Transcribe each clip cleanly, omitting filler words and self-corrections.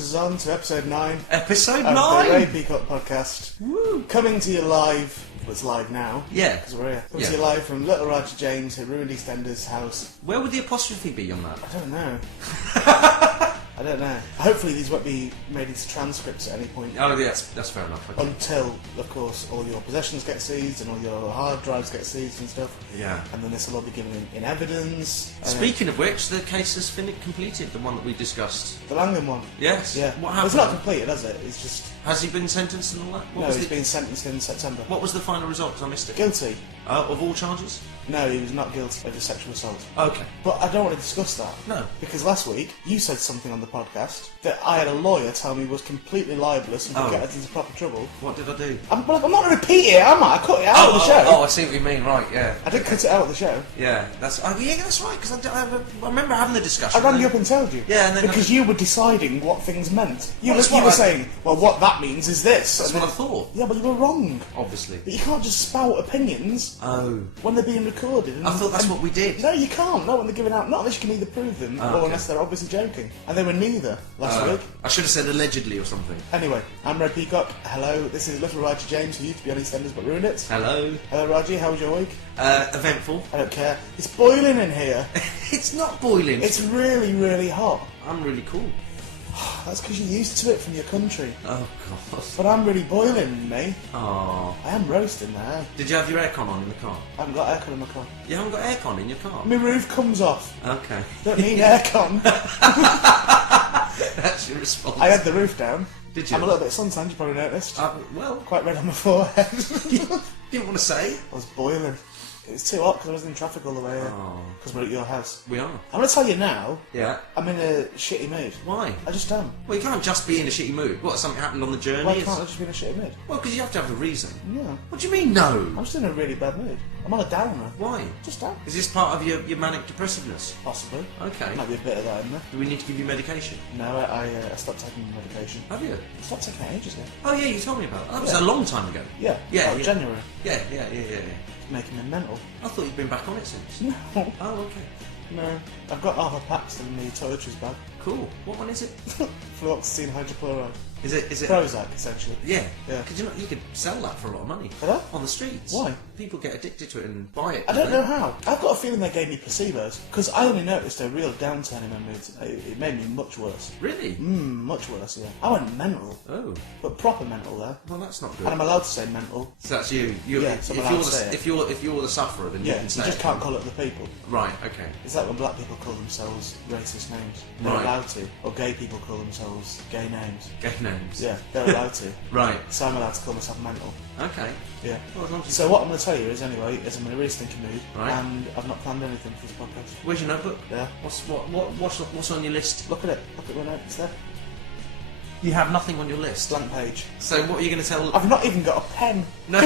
brings us on to episode 9. Episode of 9? the Ray Peacock podcast. Woo. Coming to you live. Well, it's live now. Yeah. Because we're here. Coming to you live from Little Roger James, who ruined EastEnders' house. Where would the apostrophe be on that? I don't know. I don't know. Hopefully these won't be made into transcripts at any point. Oh, yeah, that's fair enough. Okay. Until, of course, all your possessions get seized and all your hard drives get seized and stuff. Yeah. And then this will all be given in evidence. Speaking of which, the case has been completed, the one that we discussed. The Langham one. Yes. Yeah. What Well, happened? it's not completed, has it? It's just... Has he been sentenced and all that? No, he's been sentenced in September. What was the final result? 'Cause I missed it. Guilty. Of all charges? No, he was not guilty of the sexual assault. Okay. But I don't want to discuss that. No. Because last week, you said something on the podcast that I had a lawyer tell me was completely libelous and could get us into proper trouble. What did I do? I'm not going to repeat it, am I? I cut it out of the show. Oh, I see what you mean, right, yeah. I didn't cut it out of the show. Yeah, that's right, because I remember having the discussion. I rang you up and told you. Yeah, and then... Because you were deciding what things meant. You Well, were saying, well, what that means is this. That's what I thought. Yeah, but you were wrong. Obviously. But you can't just spout opinions when they're being recorded. I thought that's what we did. No, you can't. Not when they're giving out. Not unless you can either prove them or unless they're obviously joking. And they were neither last week. I should have said allegedly or something. Anyway, I'm Ray Peacock. Hello, this is Little Roger James, who used to be on EastEnders but ruined it. Hello. Hello, Roger. How was your week? Eventful. I don't care. It's boiling in here. It's not boiling. It's really, really hot. I'm really cool. That's because you're used to it from your country. Oh, God. But I'm really boiling, me. Oh. I am roasting there. Did you have your aircon on in the car? I haven't got aircon in my car. You haven't got aircon in your car? My roof comes off. Okay. Don't need aircon. That's your response. I had the roof down. Did you? I'm a little bit suntanned, you probably noticed. Well, Quite red on my forehead. didn't want to say. I was boiling. It was too hot because I was in traffic all the way here. Oh. Because we're at your house. We are. I'm going to tell you now, Yeah. I'm in a shitty mood. Why? I just am. Well, you can't just be in a shitty mood. What, something happened on the journey? Why can't I just be in a shitty mood? Well, because you have to have a reason. Yeah. What do you mean, no? I'm just in a really bad mood. I'm on a downer. Why? Just down. Is this part of your manic depressiveness? Possibly. Okay. Might be a bit of that in there. Do we need to give you medication? No, I stopped taking medication. Have you? I stopped taking it ages ago. Oh, yeah, you told me about that. That was a long time ago. Yeah. Yeah, Oh, yeah. January. Yeah. It's making me mental. I thought you'd been back on it since. No. Oh, okay. No. I've got half a pack still in the toiletries bag. Cool. What one is it? Fluoxetine hydrochloride. Is it? Prozac, essentially. Yeah. Yeah. You could sell that for a lot of money. Could I? On the streets. Why? People get addicted to it and buy it. I don't know how. I've got a feeling they gave me placebos, because I only noticed a real downturn in my mood today. It made me much worse. Really? Much worse, yeah. I went mental. Oh. But proper mental there. Well, that's not good. And I'm allowed to say mental. So that's you. Yeah, so I'm allowed to say it. If you're the sufferer, then you Yeah, can you say just it. can't call it the people. Right. Okay. It's like when black people call themselves racist names. They're Right. allowed to. Or gay people call themselves gay names. Gay names. Yeah, they're allowed to. Right. So I'm allowed to call myself mental. Okay. Yeah. Well, as long as you- So what I'm going to tell you is, anyway, is I'm in a really stinking mood, Right. and I've not planned anything for this podcast. Where's your notebook? Yeah. What's on your list? Look at it. Look at my notes there. You have nothing on your list. Blank page. So what are you going to tell? I've not even got a pen. No.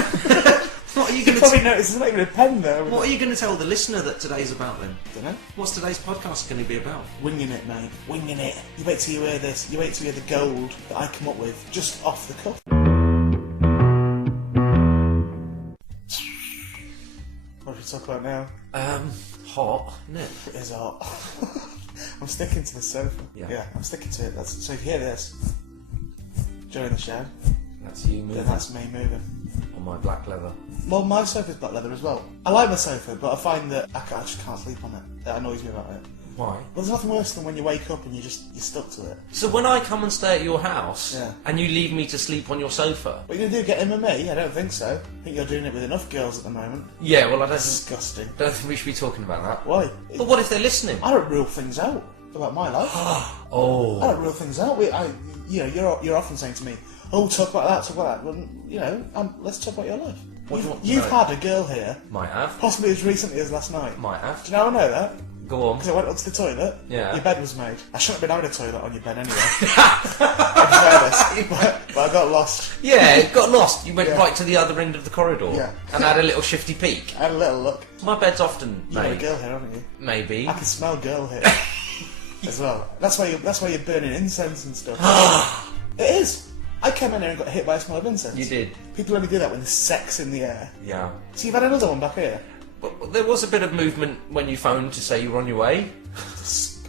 What are you You going probably to? noticed there's not even a pen there. What are you going to tell the listener that today's about then? Don't know. What's today's podcast going to be about? Winging it, mate. Winging it. You wait till you hear this. You wait till you hear the gold that I come up with just off the cuff. What should we talk about now? Hot, isn't it? It is hot. I'm sticking to the sofa. Yeah. I'm sticking to it. So if you hear this during the show, That's you then moving that's me moving. on my black leather. Well, my sofa's black leather as well. I like my sofa, but I find that I just can't sleep on it. It annoys me about it. Why? Well, there's nothing worse than when you wake up and you're stuck to it. So when I come and stay at your house, Yeah. and you leave me to sleep on your sofa. What are you going to do, get in with me? I don't think so. I think you're doing it with enough girls at the moment. Yeah, well, I Disgusting. don't think we should be talking about that. Why? But what if they're listening? I don't rule things out about my life. I Oh. don't rule things out. You're often saying to me, "Oh, talk about that, talk about that." Well, let's talk about your life. What do you want to You've know? had a girl here, Might have. possibly as recently as last night. Might have. Do you know how I know that? Go on. Because I went up to the toilet. Yeah. Your bed was made. I shouldn't have been having a toilet on your bed anyway. In fairness, but I got lost. Yeah, it got lost. You went Yeah. right to the other end of the corridor. Yeah. And had a little shifty peek. I had a little look. My bed's often You've got a made. girl here, haven't you? Maybe. I can smell girl here as well. That's why you're burning incense and stuff. It is. I came in here and got hit by a smell of incense. You did. People only do that when there's sex in the air. Yeah. So you've had another one back here. But there was a bit of movement when you phoned to say you were on your way.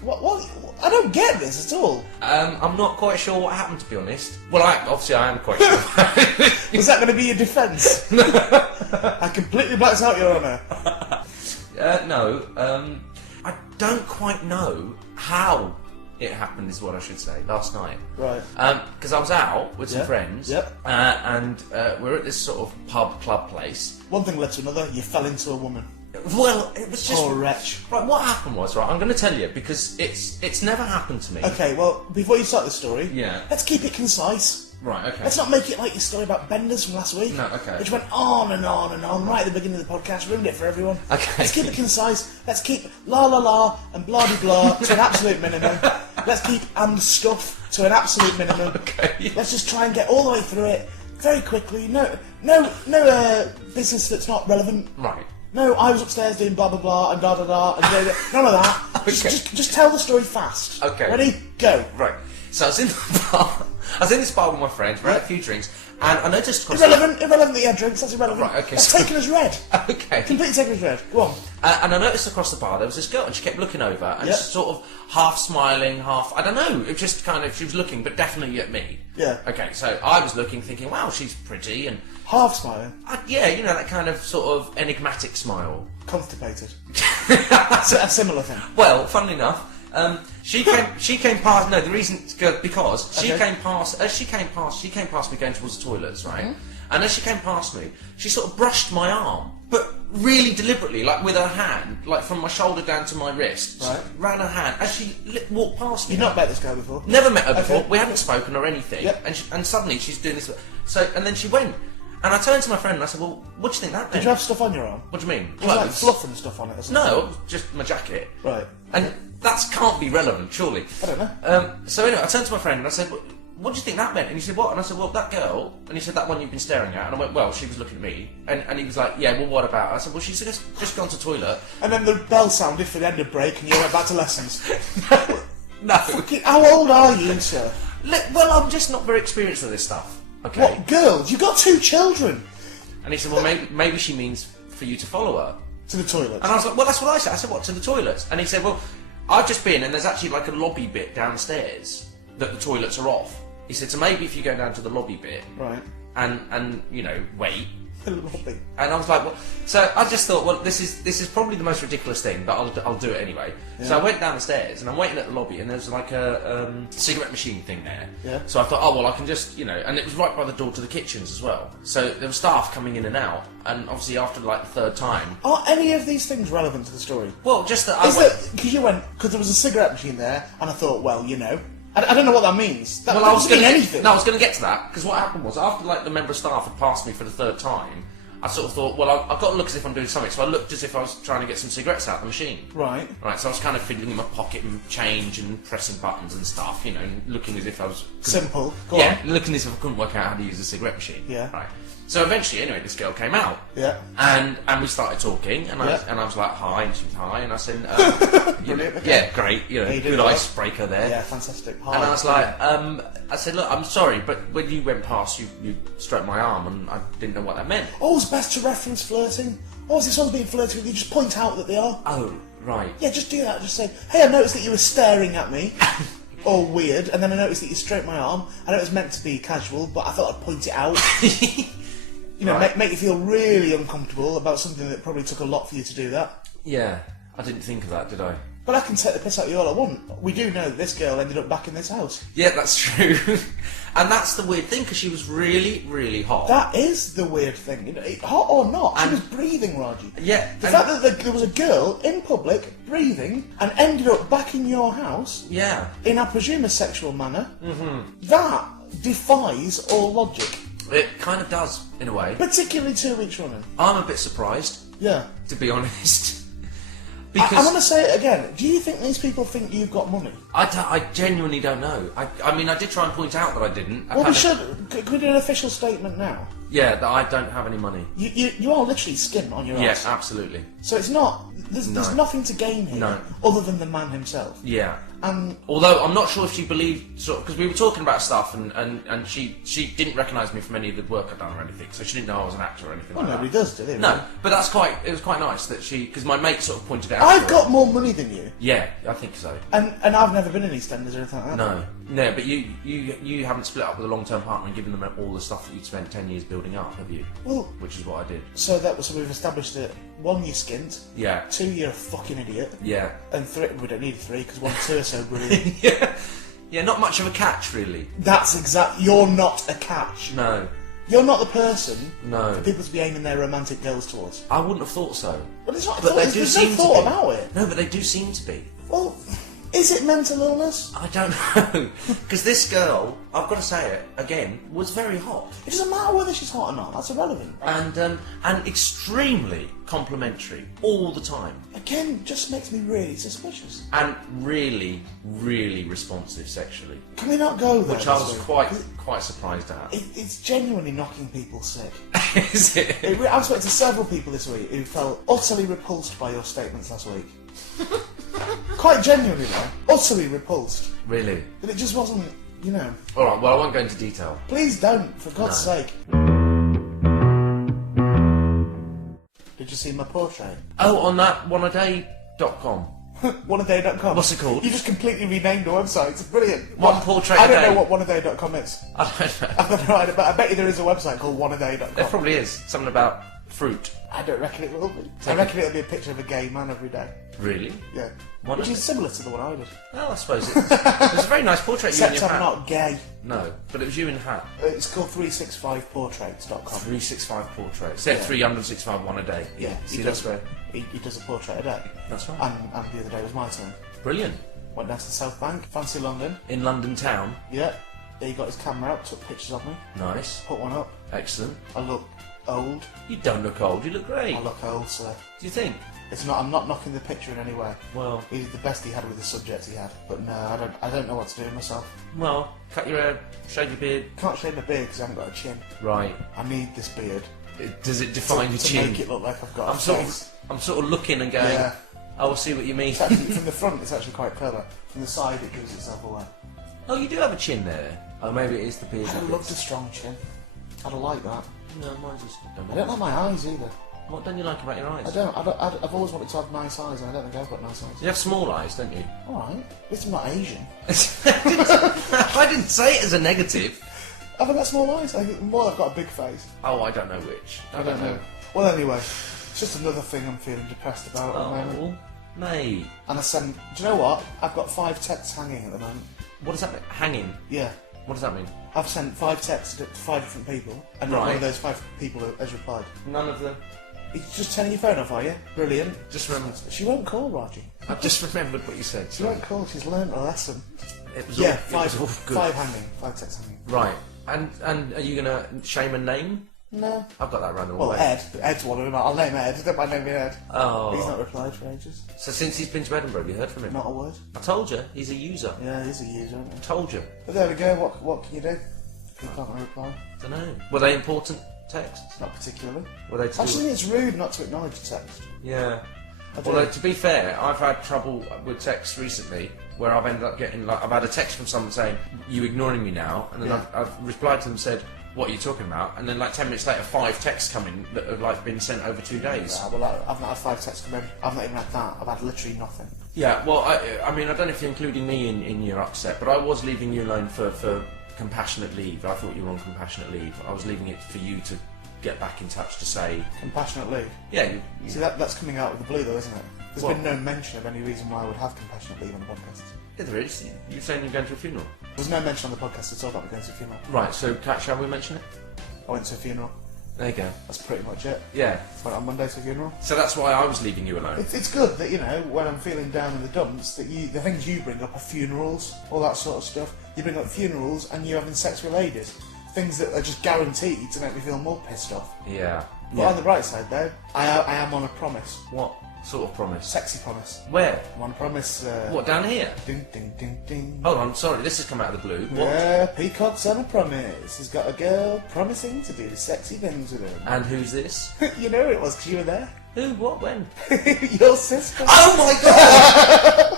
What? I don't get this at all. I'm not quite sure what happened, to be honest. Well, obviously I am quite sure. Was that going to be your defence? I completely blacked out, Your Honour. No, I don't quite know how it happened, is what I should say, last night. Right. Because I was out with some friends, Yep. And we were at this sort of pub club place. One thing led to another, you fell into a woman. Well, it was just... Poor wretch. Right, what happened was, right, I'm going to tell you, because it's never happened to me. Okay, well, before you start the story, Yeah. let's keep it concise. Right, okay. Let's not make it like your story about Benders from last week. No, okay. Which went on and on and on right at the beginning of the podcast, ruined it for everyone. Okay. Let's keep it concise. Let's keep la la la and blah de blah to an absolute minimum. Let's keep and stuff to an absolute minimum. Okay. Let's just try and get all the way through it very quickly. No business that's not relevant. Right. No, I was upstairs doing blah blah blah and da da da and none of that. Okay. Just tell the story fast. Okay. Ready? Go. Right. So I was in the bar. I was in this bar with my friends. We had a few drinks, and I noticed across Irrelevant that you had drinks. That's irrelevant. Right, okay, That's so- taken as read. Okay. Completely taken as read. Go on. And I noticed across the bar there was this girl, and she kept looking over, and Yep. she's sort of half smiling, half... I don't know, it just kind of... She was looking, but definitely at me. Yeah. Okay, so I was looking, thinking, wow, she's pretty, and... Half smiling. Yeah, you know, that kind of sort of enigmatic smile. Constipated. It's a similar thing. Well, funnily enough, she came past. No, the reason because she Okay. came past. As she came past me going towards the toilets, right? And as she came past me, she sort of brushed my arm, but really deliberately, like with her hand, like from my shoulder down to my wrist. She Right. ran her hand as she walked past me. You've not met this girl before? Never met her before. Okay. We hadn't spoken or anything. Yep. And suddenly she's doing this. So and then she went, and I turned to my friend and I said, "Well, what do you think that meant?" Did you have stuff on your arm? What do you mean? Was like Clothes? fluff and stuff on it or something? No, just my jacket. Right. And that can't be relevant, surely. I don't know. So anyway, I turned to my friend and I said, "What do you think that meant?" And he said, "What?" And I said, "Well, that girl." And he said, "That one you've been staring at." And I went, "Well, she was looking at me." And he was like, "Yeah, well, what about her?" I said, "Well, she's just gone to toilet." And then the bell sounded for the end of break and you went back to lessons. No. How old are you, sir? Well, I'm just not very experienced with this stuff. Okay. What, girls? You've got 2 children. And he said, "Well, maybe she means for you to follow her." To the toilet. And I was like, "Well, that's what I said." I said, "What, to the toilets?" And he said, "Well, I've just been, and there's actually like a lobby bit downstairs that the toilets are off." He said, "So maybe if you go down to the lobby bit Right. and you know, wait." The lobby. And I was like, well, so I just thought, well, this is probably the most ridiculous thing, but I'll do it anyway. Yeah. So I went down the stairs and I'm waiting at the lobby, and there's like a cigarette machine thing there. Yeah. So I thought, oh well, I can just, you know, and it was right by the door to the kitchens as well. So there were staff coming in and out, and obviously after like the third time, Are any of these things relevant to the story? well, just that I Is went. that because there was a cigarette machine there, and I thought, well, you know, I don't know what that means. That, Well, that I was doesn't going mean to anything. No, I was going to get to that because what happened was after like the member of staff had passed me for the third time, I sort of thought, well, I've got to look as if I'm doing something. So I looked as if I was trying to get some cigarettes out of the machine. Right. Right, so I was kind of fiddling in my pocket and change and pressing buttons and stuff, you know, and looking as if I was... Simple. Go yeah, on. looking as if I couldn't work out how to use a cigarette machine. Yeah. Right. So eventually, anyway, this girl came out. Yeah. And we started talking, and Yeah. I was like, hi, and she was hi, and I said, Brilliant, okay. yeah, great, you know, Yeah, you did good well. icebreaker there. Yeah, fantastic. Hi. And I was like, I said, look, I'm sorry, but when you went past, you stroked my arm, and I didn't know what that meant. Always best to reference flirting. Or if someone's being flirted with you, just point out that they are. Oh, right. Yeah, just do that. Just say, hey, I noticed that you were staring at me. Or weird, and then I noticed that you stroked my arm. I know it was meant to be casual, but I thought I'd point it out. You know, Right. make you feel really uncomfortable about something that probably took a lot for you to do that. Yeah, I didn't think of that, did I? But I can take the piss out of you all I want. We do know that this girl ended up back in this house. Yeah, that's true. And that's the weird thing, because she was really, really hot. That is the weird thing. You know, hot or not, she And- was breathing, Raji. Yeah, The and- fact that there was a girl in public breathing and ended up back in your house Yeah. in, I presume, a sexual manner, that defies all logic. It kind of does, in a way. Particularly 2 weeks running. I'm a bit surprised, Yeah. to be honest. I Because want to say it again. Do you think these people think you've got money? I genuinely don't know. I mean, I did try and point out that I didn't. Well, we should. Could we do an official statement now? Yeah, that I don't have any money. You are literally skin on your Yes, ass. absolutely. So it's not. There's No. nothing to gain here No. other than the man himself. Yeah. Although I'm not sure if she believed, because we were talking about stuff, and she didn't recognise me from any of the work I'd done or anything, so she didn't know I was an actor or anything like nobody that. does, do they? No, but it was quite nice that because my mate sort of pointed it out. I've got more money than you. Yeah, I think so. And I've never been in EastEnders or anything like that. No, but you haven't split up with a long-term partner and given them all the stuff that you'd spent 10 years building up, have you? Well, which is what I did. So we've established that 1, you're skint. Yeah. 2, you're a fucking idiot. Yeah. And 3, we don't need 3 because 1 and 2 are so brilliant. Yeah, not much of a catch really. That's you're not a catch. No. You're not the person No. people to be aiming their romantic goals towards. I wouldn't have thought so. But it's not. But they do there's seem no to thought be. about it. No, but they do seem to be. Well, is it mental illness? I don't know. Because this girl, I've got to say it again, was very hot. It doesn't matter whether she's hot or not. That's irrelevant. And extremely complimentary all the time. Again, just makes me really suspicious. And really, really responsive sexually. Can we not go there? Which I was quite surprised at. It's genuinely knocking people sick. Is it? I've spoken to several people this week who felt utterly repulsed by your statements last week. Quite genuinely, though. Utterly repulsed. Really? But it just wasn't, Alright, well I won't go into detail. Please don't, for God's sake. Did you see my portrait? Oh, on that oneaday.com. Oneaday.com. What's it called? You just completely renamed the website. It's brilliant. One portrait I a day. don't know what oneaday.com is. I don't know. I've got no idea, but I bet you there is a website called oneaday.com. There probably is. Something about fruit. I don't reckon it will be. I reckon it'll be a picture of a gay man every day. Really? Yeah. One Which of is similar to the one I did. Well, I suppose it was a very nice portrait of you in Except your I'm hat. not gay. No, but it was you in a hat. It's called 365portraits.com. 365 portraits. They're Yeah. 365 one a day. Yeah, See, he that's does, where. he does a portrait a day. That's right. And the other day was my turn. Brilliant. Went down to the South Bank, fancy London. In London town. Yeah. He got his camera out, took pictures of me, Nice. put one up. Excellent. I look old. You don't look old. You look great. I look old, so Do you think? I'm not knocking the picture in any way. Well, He did the best he had with the subject he had. But no, I don't know what to do with myself. cut your hair, shave your beard. Can't shave my beard because I haven't got a chin. Right. I need this beard Does it define your to chin? make it look like I've got I'm a sort face. of looking and going. Yeah. I will see what you mean. It's actually, from the front, it's actually quite clever. From the side, it gives itself away. Oh, you do have a chin there. Oh, maybe it is the beard. I'd have loved a strong chin. I'd have liked that. No, mine's just. I don't like my eyes either. What don't you like about your eyes? I've always wanted to have nice eyes, and I don't think I've got nice eyes. You have small eyes, don't you? Alright, at least I'm not Asian. I didn't say it as a negative. Have I got small eyes? I think more I've got a big face. Oh, I don't know which. I don't know. Well, anyway, it's just another thing I'm feeling depressed about at the moment. Oh, mate. And do you know what? I've got 5 texts hanging at the moment. What does that mean? Hanging. Yeah. What does that mean? I've sent 5 texts to 5 different people, and not Right. one of those 5 people has replied. None of them. You're just turning your phone off, are you? Brilliant. Just remember. She won't call, Raji. I've just remembered what you said. She won't call. She's learned a lesson. It was Yeah, all, it was all good. 5 hanging. 5 texts hanging. Right. And are you gonna shame a name? No. I've got that random Well, way. Ed. Ed's one of them. I'll name Ed. Don't mind naming Ed. Oh. He's not replied for ages. So since he's been to Edinburgh, have you heard from him? Not a word. I told you, he's a user. Yeah, he's a user, isn't he? Told you. But there we go. What can you do? You can't reply. Don't know. Were they important texts? Not particularly. Were they to do Actually, it's rude not to acknowledge a text. Yeah. I do. Although, to be fair, I've had trouble with texts recently where I've ended up getting, I've had a text from someone saying, "You ignoring me now?" And then Yeah. I've replied to them and said, "What are you talking about?" And then 10 minutes later, 5 texts come in that have been sent over 2 days. Yeah, well, I've not had 5 texts come in. I've not even had that. I've had literally nothing. Yeah, well, I mean, I don't know if you're including me in your upset, but I was leaving you alone for compassionate leave. I thought you were on compassionate leave. I was leaving it for you to get back in touch to say, Compassionate leave. yeah, See, that's coming out of the blue, though, isn't it? There's What? been no mention of any reason why I would have compassionate leave on the podcast. yeah, there is. You're saying you're going to a funeral. There's no mention on the podcast at all about me going to a funeral. Right, so, Kat, shall we mention it? I went to a funeral. There you go. That's pretty much it. Yeah. Went on Monday to a funeral. So that's why I was leaving you alone. It's good that, when I'm feeling down in the dumps, that the things you bring up are funerals, all that sort of stuff. You bring up funerals and you're having sex with ladies. Things that are just guaranteed to make me feel more pissed off. Yeah. But on the bright side, though, I am on a promise. What sort of promise? Sexy promise. Where? I'm on a promise. What, down here? Ding, ding, ding, ding. Hold on, sorry, this has come out of the blue. What? Yeah, Peacock's on a promise. He's got a girl promising to do sexy things with him. And who's this? You know it was because you were there. Who? What? When? Your sister. Oh my god!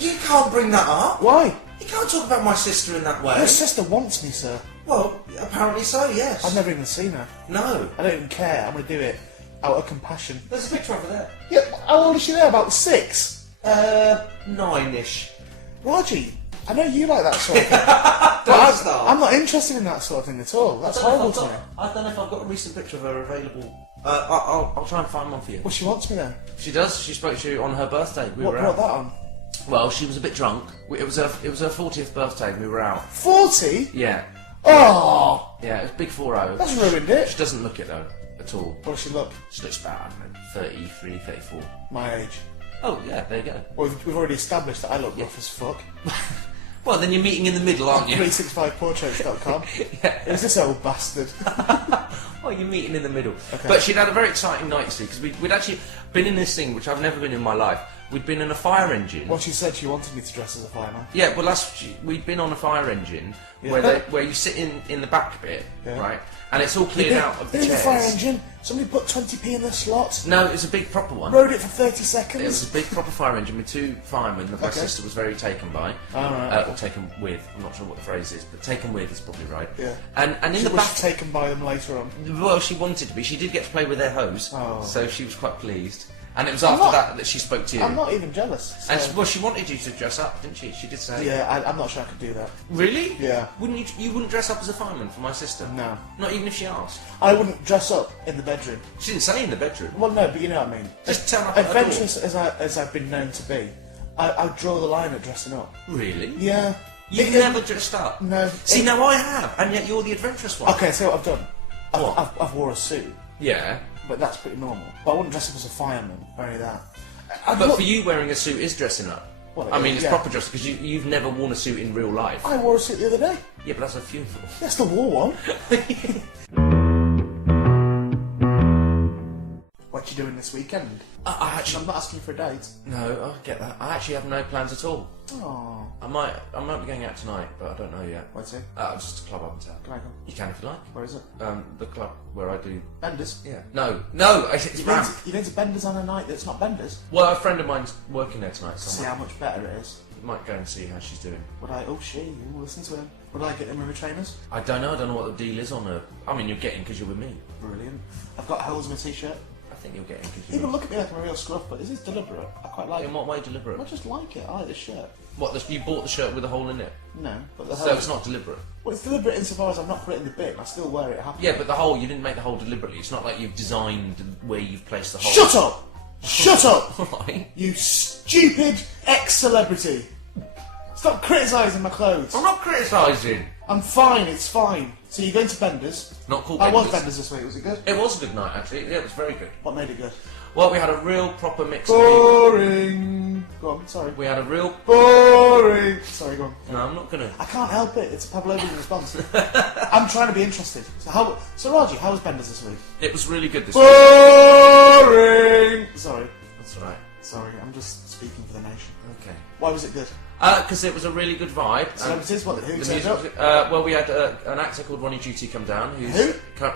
You can't bring that up. Why? You can't talk about my sister in that way. Your sister wants me, sir. Well, apparently so, yes. I've never even seen her. No. I don't even care. I'm going to do it out of compassion. There's a picture over there. Yeah, how old is she there? About 6? 9-ish. Raji, I know you like that sort of thing. Don't start. I'm not interested in that sort of thing at all. That's horrible to me. I don't know if I've got a recent picture of her available. I'll try and find one for you. Well, she wants me then. She does. She spoke to you on her birthday. What brought that on? Well, she was a bit drunk. It was her 40th birthday and we were out. 40? Yeah. Oh! Yeah, it was big 4-0. That's ruined it. She doesn't look it though, at all. What does she look? She looks about, I don't know, 33, 34. My age. Oh, yeah, there you go. Well, we've already established that I look rough as fuck. Well, then you're meeting in the middle, aren't you? 365portraits.com. Yeah. Who's this old bastard? Well, you're meeting in the middle. Okay. But she'd had a very exciting night, you see, because we'd actually been in this thing, which I've never been in my life. We'd been in a fire engine. Well, she said she wanted me to dress as a fireman. Yeah, well, we'd been on a fire engine Yeah. where you sit in the back bit, Yeah. right? And it's all cleared out of the There's chairs. a fire engine. Somebody put 20p in the slot. No, it was a big proper one. Rode it for 30 It was seconds. a big proper fire engine with 2 firemen that my Okay. sister was very taken by. Alright. Or taken with. I'm not sure what the phrase is, but taken with is probably right. Yeah. And in She the was back... taken by them later on. Well, she wanted to be. She did get to play with their hose, Oh. so she was quite pleased. And it was I'm after not- that she spoke to you. I'm not even jealous. So. And well, she wanted you to dress up, didn't she? She did say. Yeah, I'm not sure I could do that. Really? Yeah. Wouldn't you? You wouldn't dress up as a fireman for my sister? No. Not even if she asked. I wouldn't dress up in the bedroom. She didn't say in the bedroom. Well, no, but you know what I mean. Just turn up at the door. Adventurous as I've been known to be, I draw the line at dressing up. Really? Yeah. You've never dressed up? No. See, now I have, and yet you're the adventurous one. Okay, so what I've done. What? I've wore a suit, Yeah. but that's pretty normal. But I wouldn't dress up as a fireman or any of that. But for you, wearing a suit is dressing up. Well, I mean, it's yeah. proper dressing because you've never worn a suit in real life. I wore a suit the other day. Yeah, but that's a funeral. That's the war one. What you doing this weekend? I actually I'm not asking you for a date. no, I get that. I actually have no plans at all. Oh, I might be going out tonight, but I don't know yet. what's it? Just a club up in town. Can I come? You can if you like. Where is it? The club where I do. Benders. Yeah. No, it's You're ramp. going to Benders on a night that's not Benders? Well, a friend of mine's working there tonight, so See how much better it is. I might go and see how she's doing. Would I? Oh, listen to him. Would I get him with my trainers? I don't know what the deal is on her. I mean, you're getting because you're with me. Brilliant. I've got holes in my t-shirt. I think you're getting because you're People with look at me like I'm a real scruff, but this is deliberate. I quite like me. it. In what way deliberate? I just like it. I like this shirt. What, you bought the shirt with a hole in it? No, but the So hole... it's not deliberate? Well, it's deliberate insofar as I'm not putting the bin. I still wear it happily. Yeah, but the hole, you didn't make the hole deliberately. It's not like you've designed where you've placed the hole. Shut up! Shut up! Right. You stupid ex-celebrity! Stop criticising my clothes. I'm not criticising. I'm fine, it's fine. So you're going to Benders? Not called I was Benders. Benders this week, was it good? It was a good night, actually. Yeah, it was very good. What made it good? Well, we had a real proper mix of people. Boring! Go on, sorry. We had a real... Boring! Sorry, go on. No, I'm not going to... I can't help it, it's a Pavlovian response. I'm trying to be interested. So Raji, how was Benders this week? It was really good this week. Boring! Sorry. That's all right. Sorry, I'm just speaking for the nation. Okay. Why was it good? Because it was a really good vibe. Celebrities, what, who The turned music, up? well, we had an actor called Ronnie Duty come down. Who?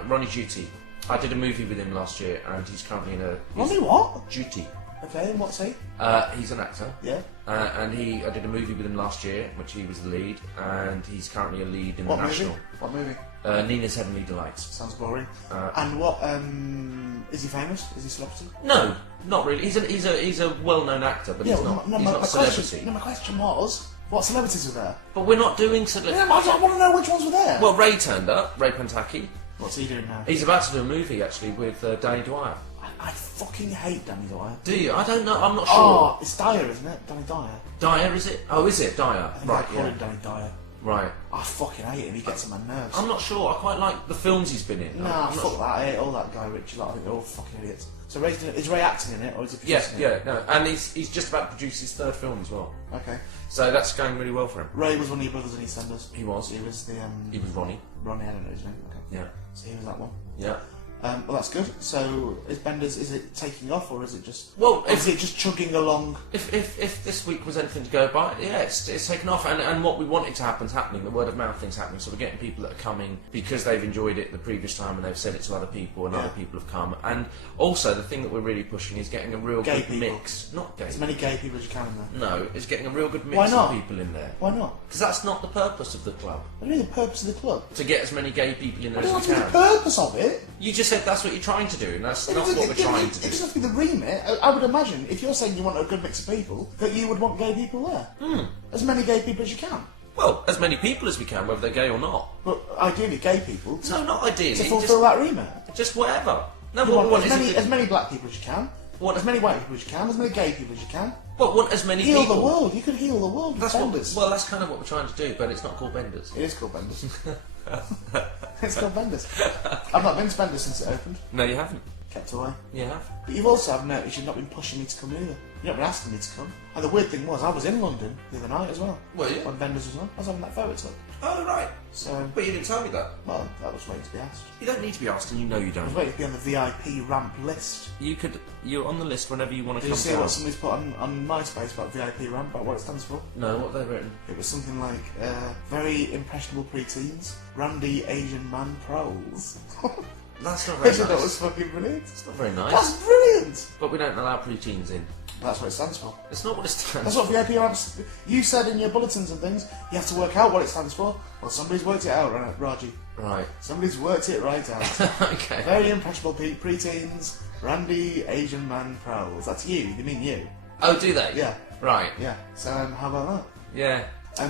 Ronnie Duty. I did a movie with him last year, and he's currently in a... Ronnie what? Duty. Okay, and what's he? He's an actor. Yeah. And I did a movie with him last year, which he was the lead, and he's currently a lead in What the movie? National. What movie? Nina's Heavenly Delights. Sounds boring. Uh, And what, is he famous? Is he a celebrity? No, not really. He's a well-known actor, but he's not. No, he's not a celebrity. my question was, what celebrities were there? But we're not doing Yeah, celebrity. I want to know which ones were there. Well, Ray turned up. Ray Pentaki. What's he doing now? He's about to do a movie actually with Danny Dwyer. I fucking hate Danny Dyer. Do you? I don't know. I'm not sure. Oh, it's Dyer, isn't it? Danny Dyer. Dyer, is it? Oh, is it Dyer? I think Right. I call Yeah. him Danny Dyer. Right. I fucking hate him. He gets on my nerves. I'm not sure. I quite like the films he's been in. Nah, I'm not fuck sure. that. I hate all that guy Richard. Like, I think they're all fucking idiots. So is Ray acting in it, or is he Yeah, producing yeah, no, and he's just about to produce his third film as well. it? Okay. So that's going really well for him. Ray was one of your brothers in EastEnders. He was. He was the He was Ronnie. Ronnie, I don't know his name. Okay. Yeah. So he was that one. Yeah. Well, that's good. So, is it taking off, or is it just... Well, is it just chugging along? If this week was anything to go by, yeah, it's taken off, and what we wanted to happen's happening. The word of mouth thing's happening. So we're getting people that are coming because they've enjoyed it the previous time and they've said it to other people, and other people have come. And also, the thing that we're really pushing is getting a real Gay good people. mix. Not gay. As many gay people as you can in there. No, it's getting a real good mix Why not? of people in there. Why not? Because that's not the purpose of the club. What is the purpose of the club? To get as many gay people in there I don't as know we what's the can. purpose of it. You just said that's what you're trying to do, and that's not what we're trying to It do. doesn't have to be the remit. I would imagine, if you're saying you want a good mix of people, that you would want gay people there. As many gay people as you can. Well, as many people as we can, whether they're gay or not. But ideally, gay people. No, not ideally. To fulfil that remit. Just whatever. No, You what we want want as many black people as you can. What- As many white people as you can. As many gay people as you can. Well, want as many Heal people. the world. You could heal the world with That's benders. well, that's kind of what we're trying to do, but it's not called benders. It is called benders. It's called benders. I've not been to benders since it opened. No, you haven't. Kept away. You have. But you've also I've noticed you've not been pushing me to come either. You've not been asking me to come. And the weird thing was, I was in London the other night as well. Were you? When Benders was on. I was having that photo took. Oh, right. So, But you didn't tell me that. well, that was waiting to be asked. You don't need to be asked, and you know you I was don't. waiting to be on the VIP ramp list. You're on the list whenever you want to Did you come see down. what somebody's put on MySpace about VIP ramp, about what it stands for? No, what have they written? It was something like, very impressionable preteens, randy Asian man pros. That's not I very thought that nice. was fucking brilliant. It's not very nice. That's brilliant! But we don't allow preteens in. That's what it stands for. It's not what it stands That's what VIP ramps... You said in your bulletins and things, you have to work out what it stands for. Well, somebody's worked it out, Raji. Right. Somebody's worked it right out. Okay. Very impressionable preteens, randy Asian man prowls. That's you. They mean you. Oh, do they? Yeah. Right. Yeah. So how about that? Yeah.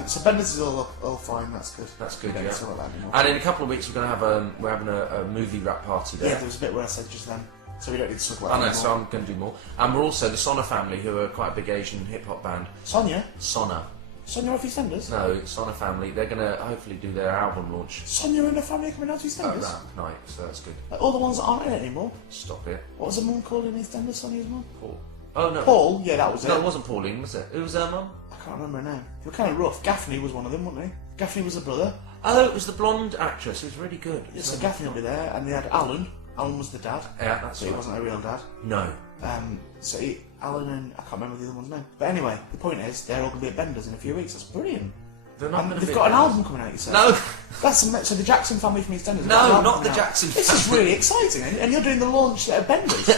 So Benders is all fine. That's good. That's good, We don't yeah. talk about that anymore. And in a couple of weeks, we're going to have we're having a movie wrap party there. Yeah, there was a bit where I said just then, so we don't need to talk about I that know, anymore. so I'm going to do more. And we're also the Sonna family, who are quite a big Asian hip hop band. Sonia Sonna. off EastEnders? No, Sonna family. They're going to hopefully do their album launch Sonia and her family are coming out to EastEnders? that night, so that's good. Like, all the ones that aren't in it anymore. Stop it. What was the mum called in EastEnders? Sonia's mum? Paul. Oh, no. Paul? Yeah, that was it. No, it wasn't Pauline, was it? Who was her mum? I can't remember her name. They were kind of rough. Gaffney was one of them, wasn't he? Gaffney was the brother. Oh, it was the blonde actress who was really good. Yeah, so Gaffney will be there, and they had Alan. Alan was the dad. Yeah, that's So he right. wasn't a real dad. No. Alan and I can't remember the other one's name. But anyway, the point is, they're all going to be at Benders in a few weeks. That's brilliant. They're not And going to they've be got an there. album coming out, you said? No. So the Jackson family from EastEnders. have No, got an album not coming the out. Jackson This is family. really exciting, and you're doing the launch at Benders.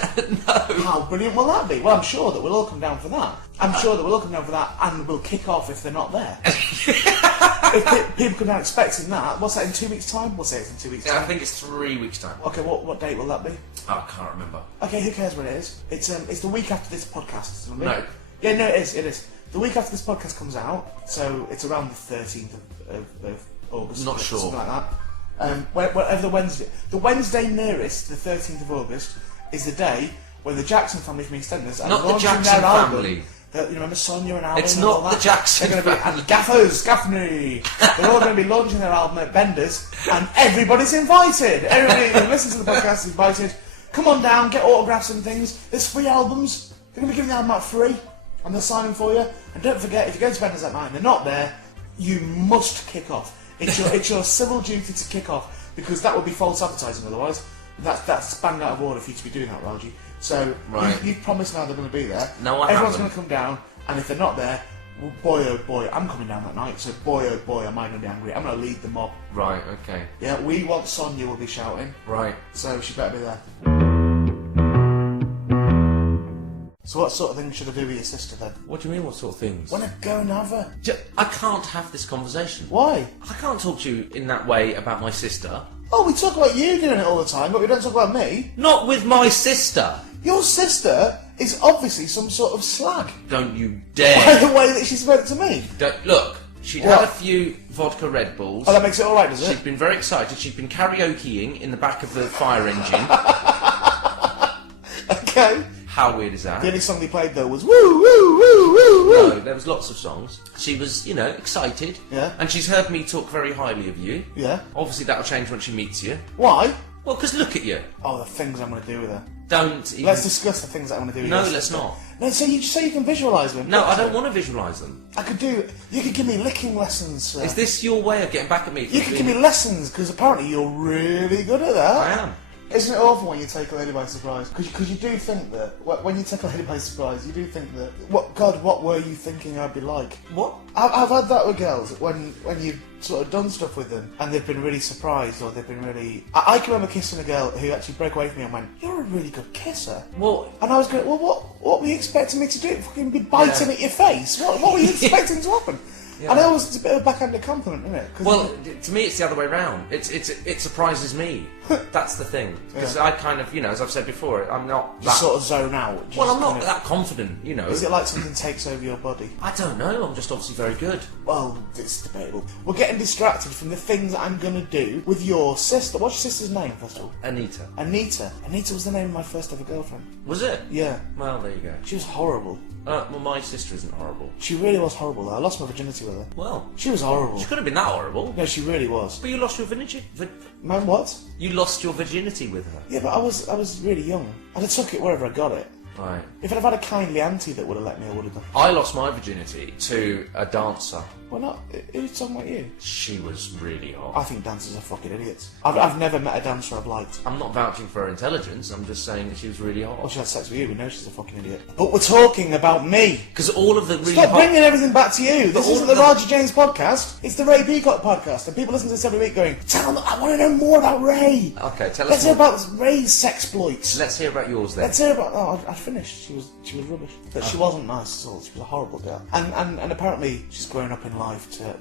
No. How brilliant will that be? Well, I'm sure that we'll all come down for that. I'm sure that we'll all come down for that, and we'll kick off if they're not there. If people come down expecting that, what's that in 2 weeks' time? We'll say it's in 2 weeks' Yeah, I time. think it's 3 weeks' time. Okay, what date will that be? Oh, I can't remember. Okay, who cares when it is? It's the week after this podcast. Isn't it? No. Yeah, no, it is. The week after this podcast comes out, so it's around the 13th of August. Not sure. Something like that. Whatever the Wednesday nearest, the 13th of August, is the day when the Jackson family from EastEnders are Not the launching Jackson their album. family. You remember Sonia and Alan? It's and not all the that? Jackson They're gonna be, family. and Gaffers, Gaffney. They're all going to be launching their album at Benders, and everybody's invited. Everybody who listens to the podcast is invited. Come on down, get autographs and things. There's free albums. They're going to be giving the album out free, and they'll sign them for you. And don't forget, if you go to Benders that night and they're not there, you must kick off. It's your civil duty to kick off, because that would be false advertising otherwise. That's bang out of order for you to be doing that, Raji. So Right. you've promised now they're going to be there. No, I Everyone's haven't. going to come down, and if they're not there, well, boy oh boy, I'm coming down that night. So boy oh boy, am I going to be angry? I'm going to lead the mob. Right, okay. Yeah, we want Sonia will be shouting, Right. so she better be there. So what sort of thing should I do with your sister then? What do you mean, what sort of things? When I go and have her. I can't have this conversation. Why? I can't talk to you in that way about my sister. Oh, we talk about you doing it all the time, but we don't talk about me. Not with my sister. Your sister is obviously some sort of slag. Don't you By dare. the way that she spoke to me. Look, she'd What? had a few vodka Red Bulls. Oh, that makes it alright, does it? She'd been very excited. She'd been karaokeing in the back of the fire engine. Okay. How weird is that? The only song they played though was woo woo woo woo woo. No, there was lots of songs. She was, excited. Yeah. And she's heard me talk very highly of you. Yeah. Obviously, that'll change when she meets you. Why? Well, because look at you. Oh, the things I'm going to do with her. Don't even... Let's discuss the things that I'm going to do with No, your let's sister. not. No, so you can visualise them. No, I don't want to visualise them. I could do. You could give me licking lessons. Is this your way of getting back at me? for You could give me being- lessons because apparently you're really good at that. I am. Isn't it awful when you take a lady by surprise? Because you do think that when you take a lady by surprise, you do think that what were you thinking I'd be like? What? I've had that with girls when you've sort of done stuff with them and they've been really surprised or they've been really. I can remember kissing a girl who actually broke away from me and went, "You're a really good kisser." Well, and I was going, "Well, what were you expecting me to do? Fucking be biting at your face? What were you expecting to happen?" Yeah. And it's a bit of a backhanded compliment, isn't it? Well, to me, it's the other way round. It surprises me. That's the thing. Because I kind of, as I've said before, I'm not just sort of zone out. Well, I'm not that confident, Is it like something takes over your body? I don't know. I'm just obviously very good. Well, it's debatable. We're getting distracted from the things I'm going to do with your sister. What's your sister's name, first of all? Anita. Anita was the name of my first ever girlfriend. Was it? Yeah. Well, there you go. She was horrible. Well, my sister isn't horrible. She really was horrible, though. I lost my virginity with her. Well, she was horrible. She couldn't have been that horrible. No, she really was. But you lost your virginity. Man, what? You lost your virginity with her. Yeah, but I was really young. I'd have took it wherever I got it. Right. If I'd have had a kindly auntie that would have let me, I would have done. I lost my virginity to a dancer. Well, not. Who's talking about you? She was really hot. I think dancers are fucking idiots. I've never met a dancer I've liked. I'm not vouching for her intelligence, I'm just saying that she was really hot. Well, she had sex with you, we know she's a fucking idiot. But we're talking about me! Because all of the really Stop hot... bringing everything back to you! This isn't the Roger James podcast, it's the Ray Peacock podcast, and people listen to this every week going, "Tell them, I want to know more about Ray!" Okay, tell us Let's hear more. about Ray's sexploits. Let's hear about yours then. Let's hear about... Oh, I finished. She was rubbish. But she wasn't nice at all, she was a horrible girl. And apparently she's grown up in life to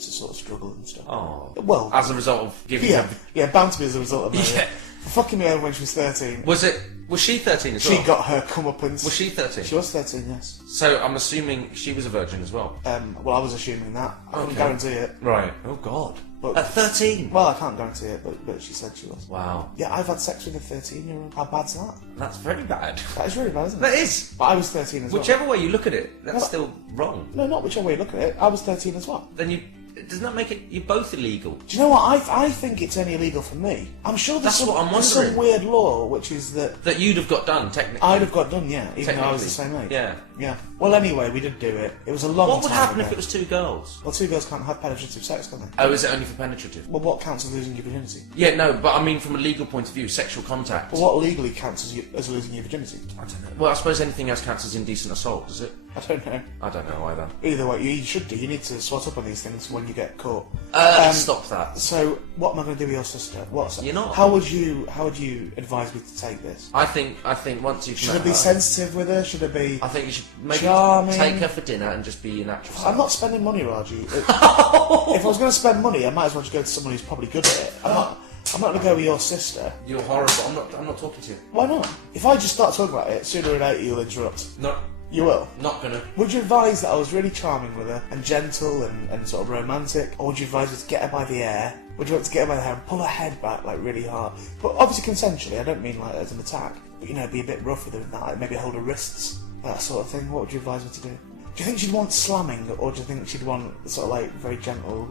sort of struggle and stuff. Oh. Well... As a result of giving Yeah, her... yeah, bound to be as a result of that. Yeah. For fucking me over when she was 13. Was she 13 as well? She got her comeuppance. Was she 13? She was 13, yes. So I'm assuming she was a virgin as well? Well, I was assuming that. I couldn't Okay. guarantee it. Right. Oh, God. But, At 13? well, I can't guarantee it, but she said she was. Wow. Yeah, I've had sex with a 13-year-old. How bad's that? That's very bad. That is really bad, isn't it? That is. But I was 13 as well. Whichever way you look at it, that's No, still wrong. No, not whichever way you look at it. I was 13 as well. Then doesn't that make it... You're both illegal. Do you know what? I think it's only illegal for me. I'm sure there's, That's what I'm there's some wondering. weird law which is that That you'd have got done, technically. I'd have got done, yeah, even though I was the same age. Yeah. Yeah. Well, anyway, we did do it. It was a long time What would happen ago. if it was two girls? Well, two girls can't have penetrative sex, can they? Oh, is it only for penetrative? Well, what counts as losing your virginity? Yeah, no, but I mean from a legal point of view, sexual contact. Well, what legally counts as losing your virginity? I don't know. Well, I suppose anything else counts as indecent assault, does it? I don't know. I don't know either. Either way, you should do. You need to swat up on these things when you get caught. Stop that. So, what am I going to do with your sister? You're not. How would you advise me to take this? I think once you've Should met I be her, sensitive with her? Should I be? I think you should maybe charming? take her for dinner and just be a natural. I'm not spending money, Raji. If I was going to spend money, I might as well just go to someone who's probably good at it. I'm not going to go with your sister. You're horrible. I'm not talking to you. Why not? If I just start talking about it, sooner or later you'll interrupt. No, You will. not gonna. Would you advise that I was really charming with her and gentle and sort of romantic, or would you advise me to get her by the hair? Would you want to get her by the hair and pull her head back like really hard? But obviously consensually. I don't mean like as an attack. But be a bit rough with her and that, like maybe hold her wrists, that sort of thing. What would you advise me to do? Do you think she'd want slamming, or do you think she'd want sort of like very gentle,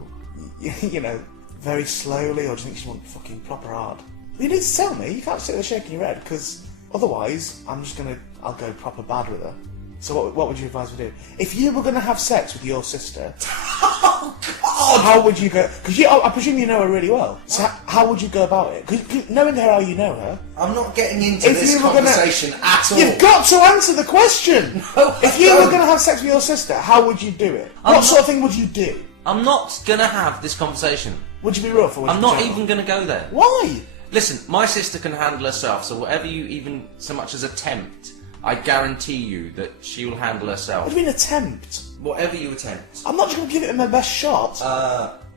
very slowly, or do you think she'd want fucking proper hard? You need to tell me. You can't sit there shaking your head, because otherwise I'll go proper bad with her. So what would you advise me to do? If you were going to have sex with your sister, Oh God! how would you go? Because I presume you know her really well. So how would you go about it? 'Cause knowing her how you know her, I'm not getting into If this you were gonna- conversation at all. you've got to answer the question. No, I If you don't. were going to have sex with your sister, how would you do it? What sort of thing would you do? I'm not gonna have this conversation. Would you be rough, or would I'm you not be gentle? even gonna go there. Why? Listen, my sister can handle herself, so whatever you even so much as attempt, I guarantee you that she will handle What herself. do you mean attempt? Whatever you attempt. I'm not just going to give it my best shot.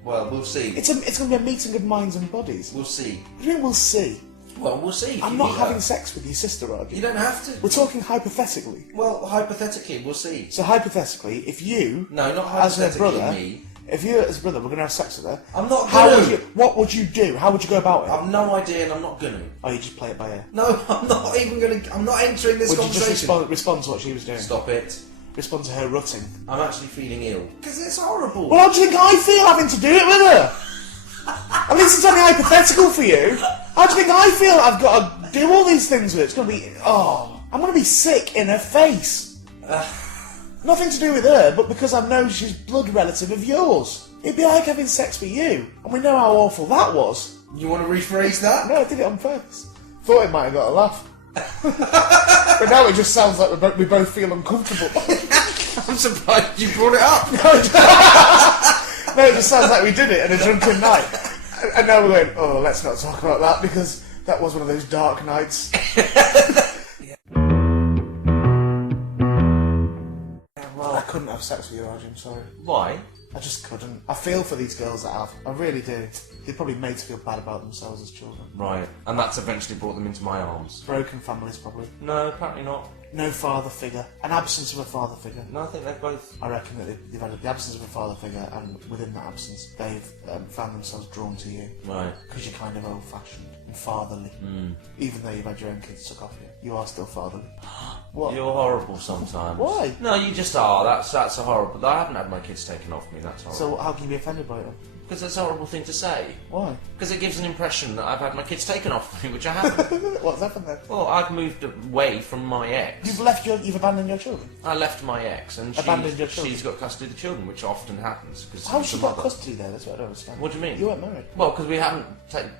Well, we'll see. It's going to be a meeting of minds and bodies. We'll see. What do you mean we'll see? Well, we'll see. if I'm you not meet her. having sex with your sister, Raji. You don't have to. We're talking hypothetically. Well, hypothetically, we'll see. So hypothetically, if you, No, not as her hypothetically, brother, me. if you as a brother were going to have sex with her, I'm not how gonna. would you? What would you do? How would you go about it? I've no idea, and I'm not gonna. Oh, you just play it by ear. No, I'm not even gonna. I'm not entering this Would you just conversation. respond to what she was doing? Stop it. Respond to her rutting. I'm actually feeling ill. Because it's horrible. Well, how do you think I feel having to do it with her? At least it's only hypothetical for you. How do you think I feel I've got to do all these things with her? It's going to be... I'm going to be sick in her face. Nothing to do with her, but because I know she's blood relative of yours. It'd be like having sex with you. And we know how awful that was. You want to rephrase that? No, I did it on purpose. Thought it might have got a laugh. But now it just sounds like we both feel uncomfortable. I'm surprised you brought it up. No, it just sounds like we did it in a drunken night. And now we're going, oh, let's not talk about that because that was one of those dark nights. Well, I couldn't have sex with you, Raj, I'm sorry. Why? I just couldn't. I feel for these girls that have. I really do. They're probably made to feel bad about themselves as children. Right. And that's eventually brought them into my arms. Broken families, probably. No, apparently not. No father figure. An absence of a father figure. No, I think they've both... I reckon that they've had the absence of a father figure, and within that absence, they've found themselves drawn to you. Right. Because you're kind of old-fashioned and fatherly. Even though you've had your own kids took off you, you are still fatherly. What? You're horrible sometimes. Why? No, you just are. That's a horrible... I haven't had my kids taken off me, that's horrible. So how can you be offended by it? Because that's a horrible thing to say. Why? Because it gives an impression that I've had my kids taken off me, which I haven't. What's happened then? Well, I've moved away from my ex. You've abandoned your children? I left my ex, and Abandoned your children? she's got custody of the children, which often happens. How's she got custody there? That's what I don't understand. What do you mean? You weren't married. Well, because we haven't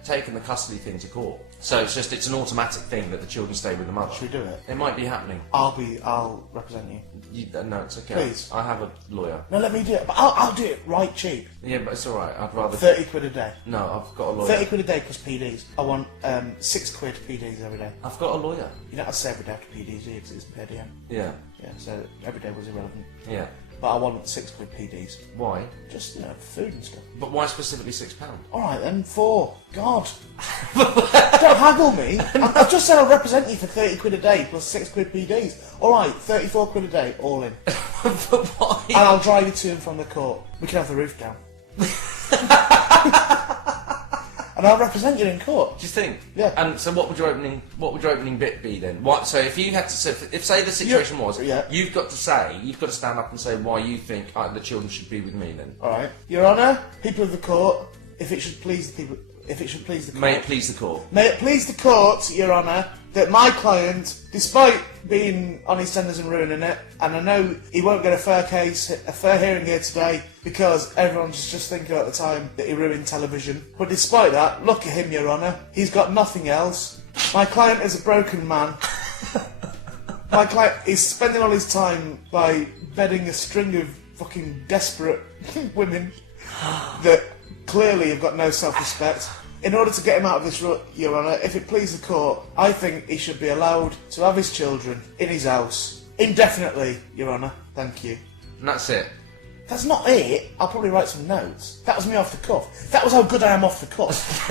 taken the custody thing to court. So it's an automatic thing that the children stay with the mother. Should we do it? It might be happening. I'll represent you. No, it's okay. Please. I have a lawyer. No, let me do it. But I'll do it right cheap. Yeah, but it's alright. I'd rather... 30 quid a day. No, I've got a lawyer. 30 quid a day plus PDs. I want 6 quid PDs every day. I've got a lawyer. You don't have to say every day after PDs, do you? Because it's per diem. Yeah. Yeah, so every day was irrelevant. Yeah. But I want 6 quid PDs. Why? Just, food and stuff. But why specifically £6? Alright then, 4. God. Don't haggle me. I've just said I'll represent you for 30 quid a day plus 6 quid PDs. Alright, 34 quid a day, all in. But why? And I'll drive you to and from the court. We can have the roof down. And I'll represent you in court. Do you think? Yeah. And so, what would your opening bit be then? What? So, if you had to say, if say the situation was, Yeah. you've got to stand up and say why you think the children should be with me. Then, Alright. Your Honour, people of the court, if it should please the court. may it please the court. May it please the court, Your Honour, that my client, despite being on EastEnders and ruining it, and I know he won't get a fair hearing here today, because everyone's just thinking at the time that he ruined television. But despite that, look at him, Your Honour. He's got nothing else. My client is a broken man. My client is spending all his time by bedding a string of fucking desperate women that clearly have got no self-respect. In order to get him out of this rut, Your Honour, if it please the court, I think he should be allowed to have his children in his house indefinitely, Your Honour. Thank you. And that's it. That's not it. I'll probably write some notes. That was me off the cuff. That was how good I am off the cuff.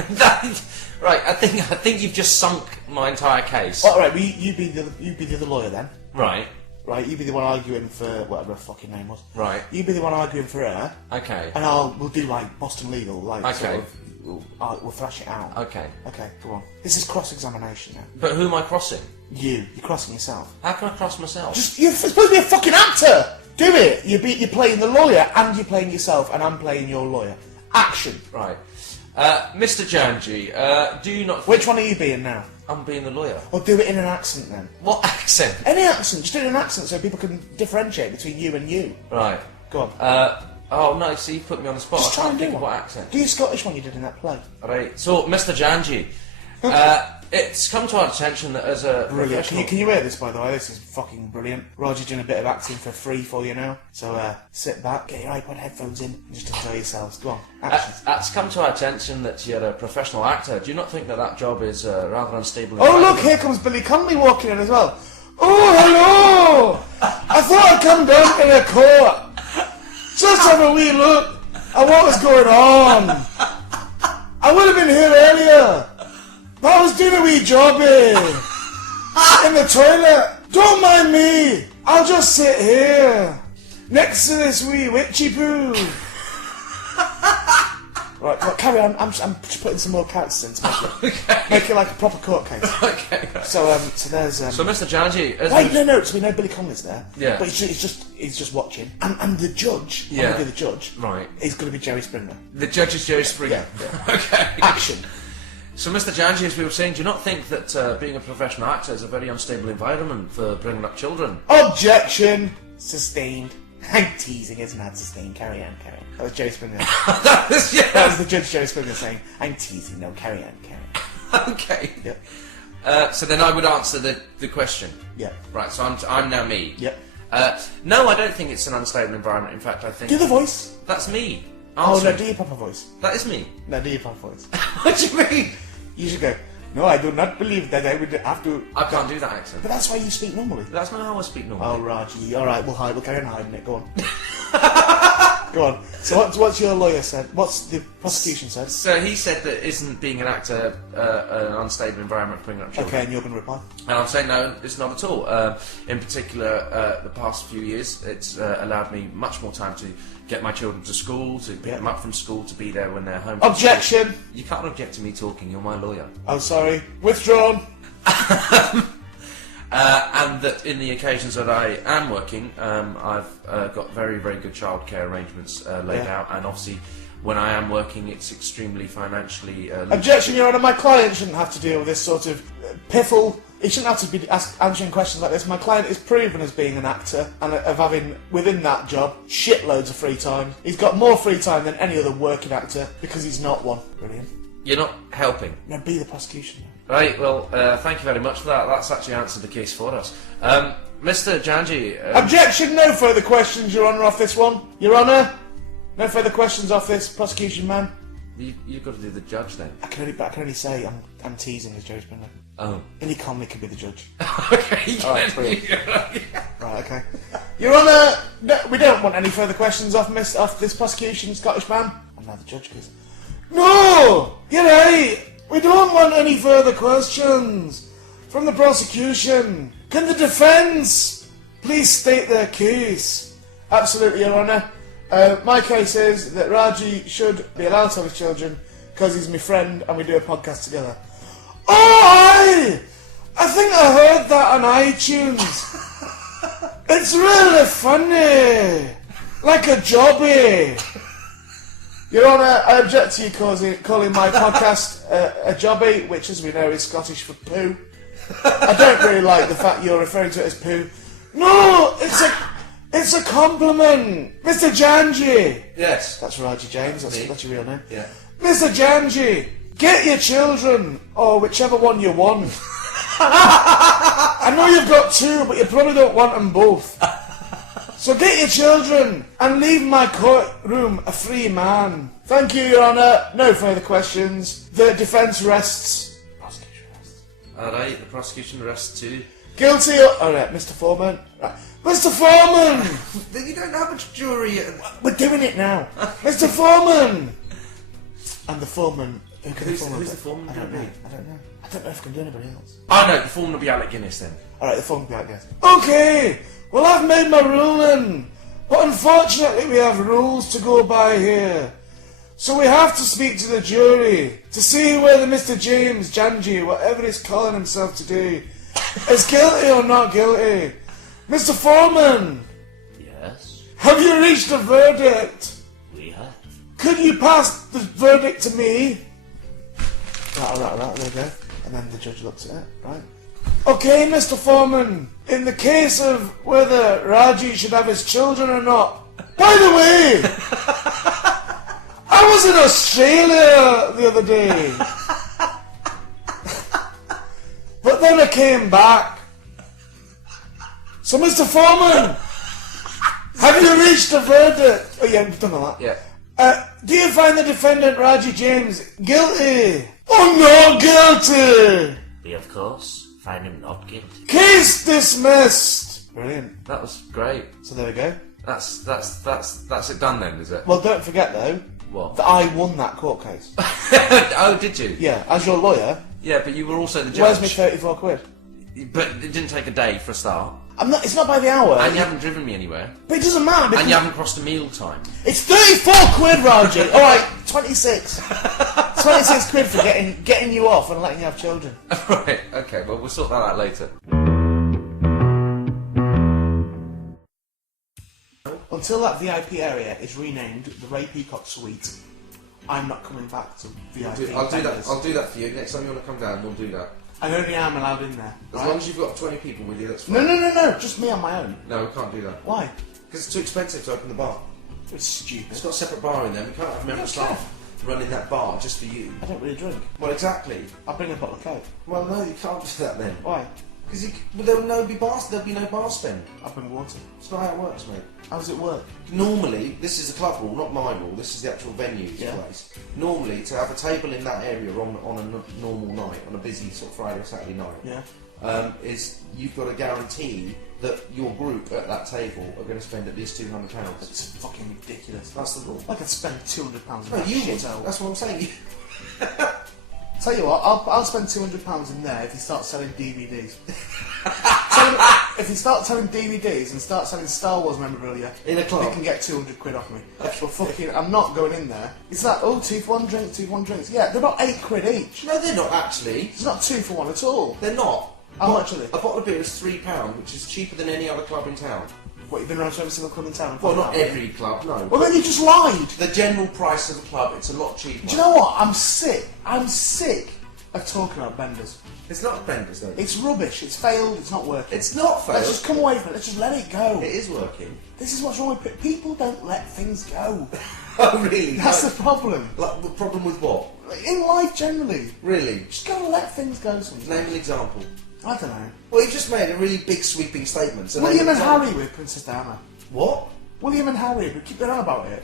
Right. I think you've just sunk my entire case. All right, well, you be the other lawyer then. Right. Right, you be the one arguing for whatever her fucking name was. Right. You be the one arguing for her. Okay. And we'll do like Boston Legal, like Okay. sort of, we'll thrash it out. Okay. Okay, go on. This is cross-examination now. But who am I crossing? You're crossing yourself. How can I cross myself? You're supposed to be a fucking actor! Do it! You're playing the lawyer, and you're playing yourself, and I'm playing your lawyer. Action! Right. Mr. Janji, do you not... Which one are you being now? I'm being the lawyer. Or do it in an accent then. What accent? Any accent, just do it in an accent so people can differentiate between you and you. Right. Go on. Oh no, see, you put me on the spot. Just I try can't and do think of one. what accent. Do your Scottish one you did in that play. Right. So, Mr. Janji, it's come to our attention that as a Brilliant. professional... Can you hear this, by the way? This is fucking brilliant. Roger's doing a bit of acting for free for you now. So, sit back, get your iPod headphones in, and just enjoy yourselves. Go on. Action. It's come to our attention that you're a professional actor. Do you not think that job is rather unstable? Oh, look, here comes Billy Connolly walking in as well. Oh, hello! I thought I'd come down to the court. Just have a wee look at what was going on. I would have been here earlier. But I was doing a wee job in the toilet. Don't mind me. I'll just sit here next to this wee witchy poo. Right, well, carry on. I'm just putting some more characters in to make it like a proper court case. Okay. So there's. So, Mr. Janji... Wait, no. So we know Billy Connolly's there. Yeah. But he's just watching. And the judge. Yeah. I'm gonna be the judge. Right. He's going to be Jerry Springer. The judge is Jerry Springer. Yeah. Okay. Action. So, Mr. Janji, as we were saying, do you not think that being a professional actor is a very unstable environment for bringing up children? Objection. Sustained. I'm teasing, isn't that sustained? Carry on. That was Jerry Springer. That was That was the judge Jerry Springer saying, I'm teasing, no, carry on. Okay. Yep. So then I would answer the question. Yeah. Right, so I'm now me. Yep. No, I don't think it's an unstable environment. In fact, I think... Do the voice. That's me. Oh, no, Answering. do your proper voice. That is me. No, do your proper voice. What do you mean? You should go, no, I do not believe that I would have to... I can't do that accent. But that's why you speak normally. That's not how I speak normally. Oh, Raji. Alright, we'll carry on hiding it. Go on. Go on. So what's your lawyer said? What's the prosecution said? So he said that isn't being an actor an unstable environment for bringing up children. Okay, and you're going to reply? And I'm saying no, it's not at all. In particular, the past few years, it's allowed me much more time to get my children to school, to pick them up from school, to be there when they're home. from Objection! school. You can't object to me talking, you're my lawyer. Oh, sorry. Withdrawn. And that in the occasions that I am working, I've got very, very good childcare arrangements laid out, and obviously when I am working it's extremely financially... Objection, Your Honour, my client shouldn't have to deal with this sort of piffle. He shouldn't have to be answering questions like this. My client is proven as being an actor and of having, within that job, shitloads of free time. He's got more free time than any other working actor because he's not one. Brilliant. You're not helping. No, be the prosecution. Right, well, thank you very much for that. That's actually answered the case for us. Mr. Janji... Objection, no further questions, Your Honour, off this one. Your Honour, no further questions off this, prosecution man. You've got to do the judge then. I can only say I'm teasing as Joe Spindler. Oh. Any comedy can be the judge. Okay. Alright, brilliant. Right, okay. Your Honour, no, we don't want any further questions off this prosecution, Scottish man. And now the judge goes, no! You're right! We don't want any further questions from the prosecution. Can the defence please state their case? Absolutely, Your Honour. My case is that Raji should be allowed to have his children because he's my friend and we do a podcast together. Oh, I think I heard that on iTunes. It's really funny. Like a jobby. Your Honour, I object to you calling my podcast a jobby, which as we know is Scottish for poo. I don't really like the fact you're referring to it as poo. No, it's a compliment. Mr. Janji. Yes. That's Raji James, that's your real name. Yeah. Mr. Janji, get your children, or whichever one you want. I know you've got two, but you probably don't want them both. So get your children and leave my courtroom a free man. Thank you, Your Honour. No further questions. The defence rests. Prosecution rests. Alright, the prosecution rests too. Guilty or... Alright, Mr. Foreman. Right. Mr. Foreman! You don't have a jury. We're doing it now. Mr. Foreman! And the foreman... Who's the foreman? I don't know. I don't know if I can do anybody else. Oh no, the foreman will be Alec Guinness then. Alright, the foreman will be Alec Guinness. Okay! Well, I've made my ruling. But unfortunately, we have rules to go by here. So we have to speak to the jury to see whether Mr. James Janji, whatever he's calling himself today, is guilty or not guilty. Mr. Foreman! Yes? Have you reached a verdict? We have. Could you pass the verdict to me? Right, there you go. And then the judge looks at it, right? Okay, Mr. Foreman, in the case of whether Raji should have his children or not. By the way, I was in Australia the other day. But then I came back. So, Mr. Foreman, have you reached a verdict? Oh yeah, we've done all that. Yeah. Do you find the defendant Raji James guilty? Oh, not guilty! We, of course, find him not guilty. Case dismissed! Brilliant. That was great. So there we go. That's it done then, is it? Well, don't forget though, What? that I won that court case. Oh, did you? Yeah, as your lawyer. Yeah, but you were also the judge. Where's me 34 quid? But it didn't take a day for a start. It's not by the hour. And you haven't driven me anywhere. But it doesn't matter because And you haven't crossed a meal time. it's 34 quid, Raji. Alright, 26. 26 quid for getting you off and letting you have children. Right, okay, well, we'll sort that out later. Until that VIP area is renamed the Ray Peacock Suite, I'm not coming back to VIP. I'll do that. vendors. I'll do that for you. Next time you want to come down, we'll do that. I only am allowed in there. As right? long as you've got 20 people with you, that's fine. No, just me on my own. No, we can't do that. Why? Because it's too expensive to open the bar. It's stupid. It's got a separate bar in there. We can't have member staff. running that bar just for you. I don't really drink. Well, exactly. I'll bring a bottle of Coke. Well, no, you can't do that then. Why? Because there'll be no bar spend. I'll bring water. It's not how it works, mate. How does it work? Normally, this is a club rule, not my rule. This is the actual venue's Yeah. place. Normally, to have a table in that area on a normal night, on a busy sort of Friday or Saturday night, Yeah. is you've got to guarantee that your group at that table are going to spend at least £200. It's fucking ridiculous. That's the rule. I could spend £200 on No, that you shit would. out. That's what I'm saying. Tell you what, I'll spend £200 in there if you start selling DVDs. If you start selling DVDs and start selling Star Wars memorabilia, In a club? you can get 200 quid off me. But fucking, I'm not going in there. It's like, oh, 2 for 1 drink, 2 for 1 drinks. Yeah, they're about 8 quid each. No, they're not actually. It's not 2 for 1 at all. They're not. How much are they? A bottle of beer is £3, which is cheaper than any other club in town. What, you've been around to every single club in town? Well, not every club, no. Well, then you just lied. The general price of the club, it's a lot cheaper. Do you know what? I'm sick of talking about benders. It's not Bender's though. It's rubbish. It's failed. It's not working. It's not failed. Let's just come away from it. Let's just let it go. It is working. This is what's wrong with people. Don't let things go. Oh, really? That's the problem. Like, the problem with what? In life generally. Really? Just gotta let things go sometimes. Name an example. I don't know. Well, you just made a really big sweeping statement. So William name and an example. Harry with Princess Diana. What? William and Harry, we keep going on about it.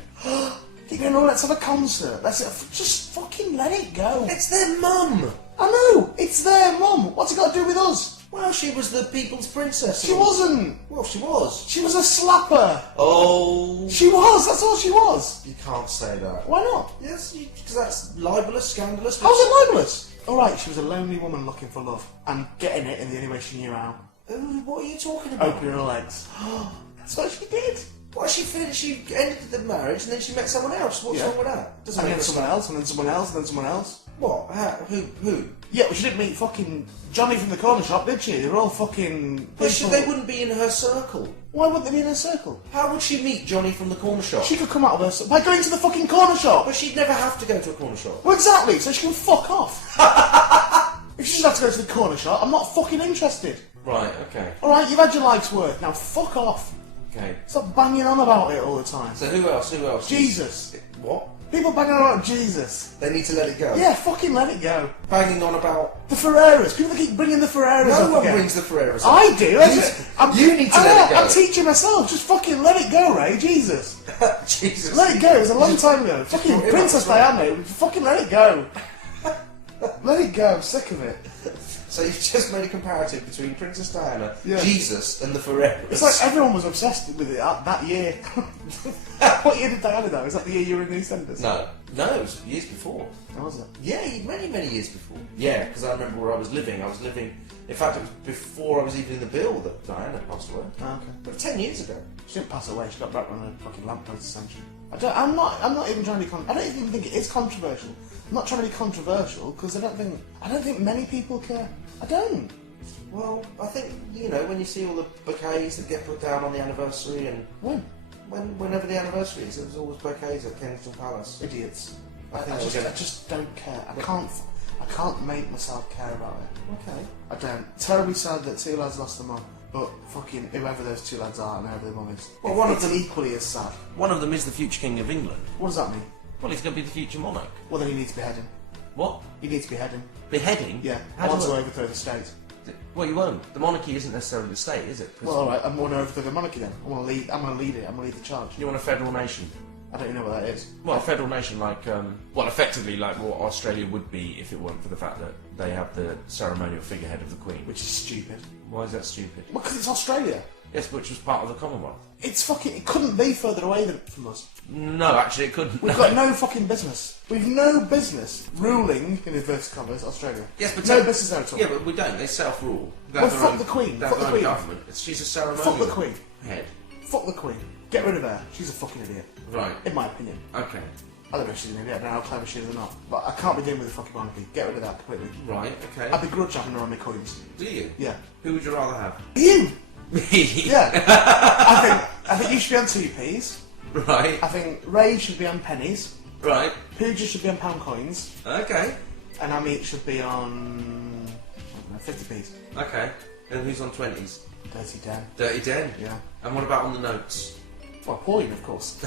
Keep going on, let's have a concert. Just fucking let it go. It's their mum! I know, it's their mum. What's it got to do with us? Well, she was the people's princess. She wasn't. Well, she was. She was a slapper. Oh. She was, that's all she was. You can't say that. Why not? Yes, because that's libelous, scandalous. How's it libelous? Alright, she was a lonely woman looking for love and getting it in the only way she knew how. What are you talking about? Opening her legs. That's what she did. Well, she finished, she ended the marriage and then she met someone else. What's Yeah. wrong with that? Doesn't And make then us- someone else, and then someone else, and then someone else. What? How? Who? Yeah, but she didn't meet fucking Johnny from the corner shop, did she? They were all fucking But people. they wouldn't be in her circle. Why wouldn't they be in a circle? How would she meet Johnny from the corner shop? She could come out of her by going to the fucking corner shop. But she'd never have to go to a corner shop. Well, exactly, so she can fuck off. If she doesn't have to go to the corner shop, I'm not fucking interested. Right, okay. Alright, you've had your life's work, now fuck off. Okay. Stop banging on about it all the time. So who else? Jesus. What? People banging on about Jesus. They need to let it go? Yeah, fucking let it go. Banging on about... The Ferreras. People that keep bringing the Ferreras up No one again. brings the Ferreras up. I do. You need to let it go. I'm teaching myself. Just fucking let it go, Ray. Jesus. Jesus. Let it go. It was a long time ago. Fucking brought him Princess up, right? Diana. Fucking let it go. Let it go. I'm sick of it. So you've just made a comparative between Princess Diana, Yeah. Jesus, and the Ferreras. It's like everyone was obsessed with it that year. What year did Diana die? Was that the year you were in EastEnders? No, it was years before. How was it? Yeah, many years before. Yeah, because I remember where I was living. In fact, it was before I was even in the bill that Diana passed away. Oh, okay. But 10 years ago. She didn't pass away. She got back on a fucking lamppost essentially. I'm not even trying to be. I don't even think it is controversial. I'm not trying to be controversial because I don't think many people care. I don't. Well, I think, when you see all the bouquets that get put down on the anniversary and... Whenever the anniversary is, there's always bouquets at Kensington Palace. Idiots. I think I just don't care. I can't make myself care about it. Okay. I don't. Terribly sad that two lads lost their mum, but fucking whoever those two lads are and whoever their mum is. Well, one of it's them- equally as sad. One of them is the future King of England. What does that mean? Well, he's going to be the future monarch. Well, then he needs beheading. What? He needs beheading. Beheading? Yeah. How I want do to I- overthrow the state. Well, you won't. The monarchy isn't necessarily the state, is it? 'Cause Well, alright, I'm going to overthrow the monarchy then. I'm going to lead it. I'm going to lead the charge. you want a federal nation. I don't even know what that is. Well, a federal nation like, effectively like what Australia would be if it weren't for the fact that they have the ceremonial figurehead of the Queen. Which is stupid. Why is that stupid? Well, because it's Australia. Yes, which was part of the Commonwealth. It's fucking. It couldn't be further away from us. No, actually it couldn't. We've got no fucking business. We've no business ruling, in inverted commas, Australia. Yes, but no business there at all. Yeah, but we don't. They self-rule. They Well, have their fuck own- the Queen. They have Fuck their the own Queen. government. She's a ceremonial Fuck the Queen. head. Fuck the Queen. Get rid of her. She's a fucking idiot. Right. In my opinion. Okay. I don't know if she's an idiot. I don't know how clever she is or not. But I can't be dealing with the fucking monarchy. Get rid of that completely. Right. Okay. I begrudge having her on my coins. Do you? Yeah. Who would you rather have? You! Me. Yeah. I think you should be on 2p's. Right. I think Ray should be on pennies. Right. Pooja should be on pound coins. Okay. And Amit should be on... I don't know, 50p's. Okay. And who's on 20s? Dirty Dan. Dirty Den. Yeah. And what about on the notes? Well, porn, of course.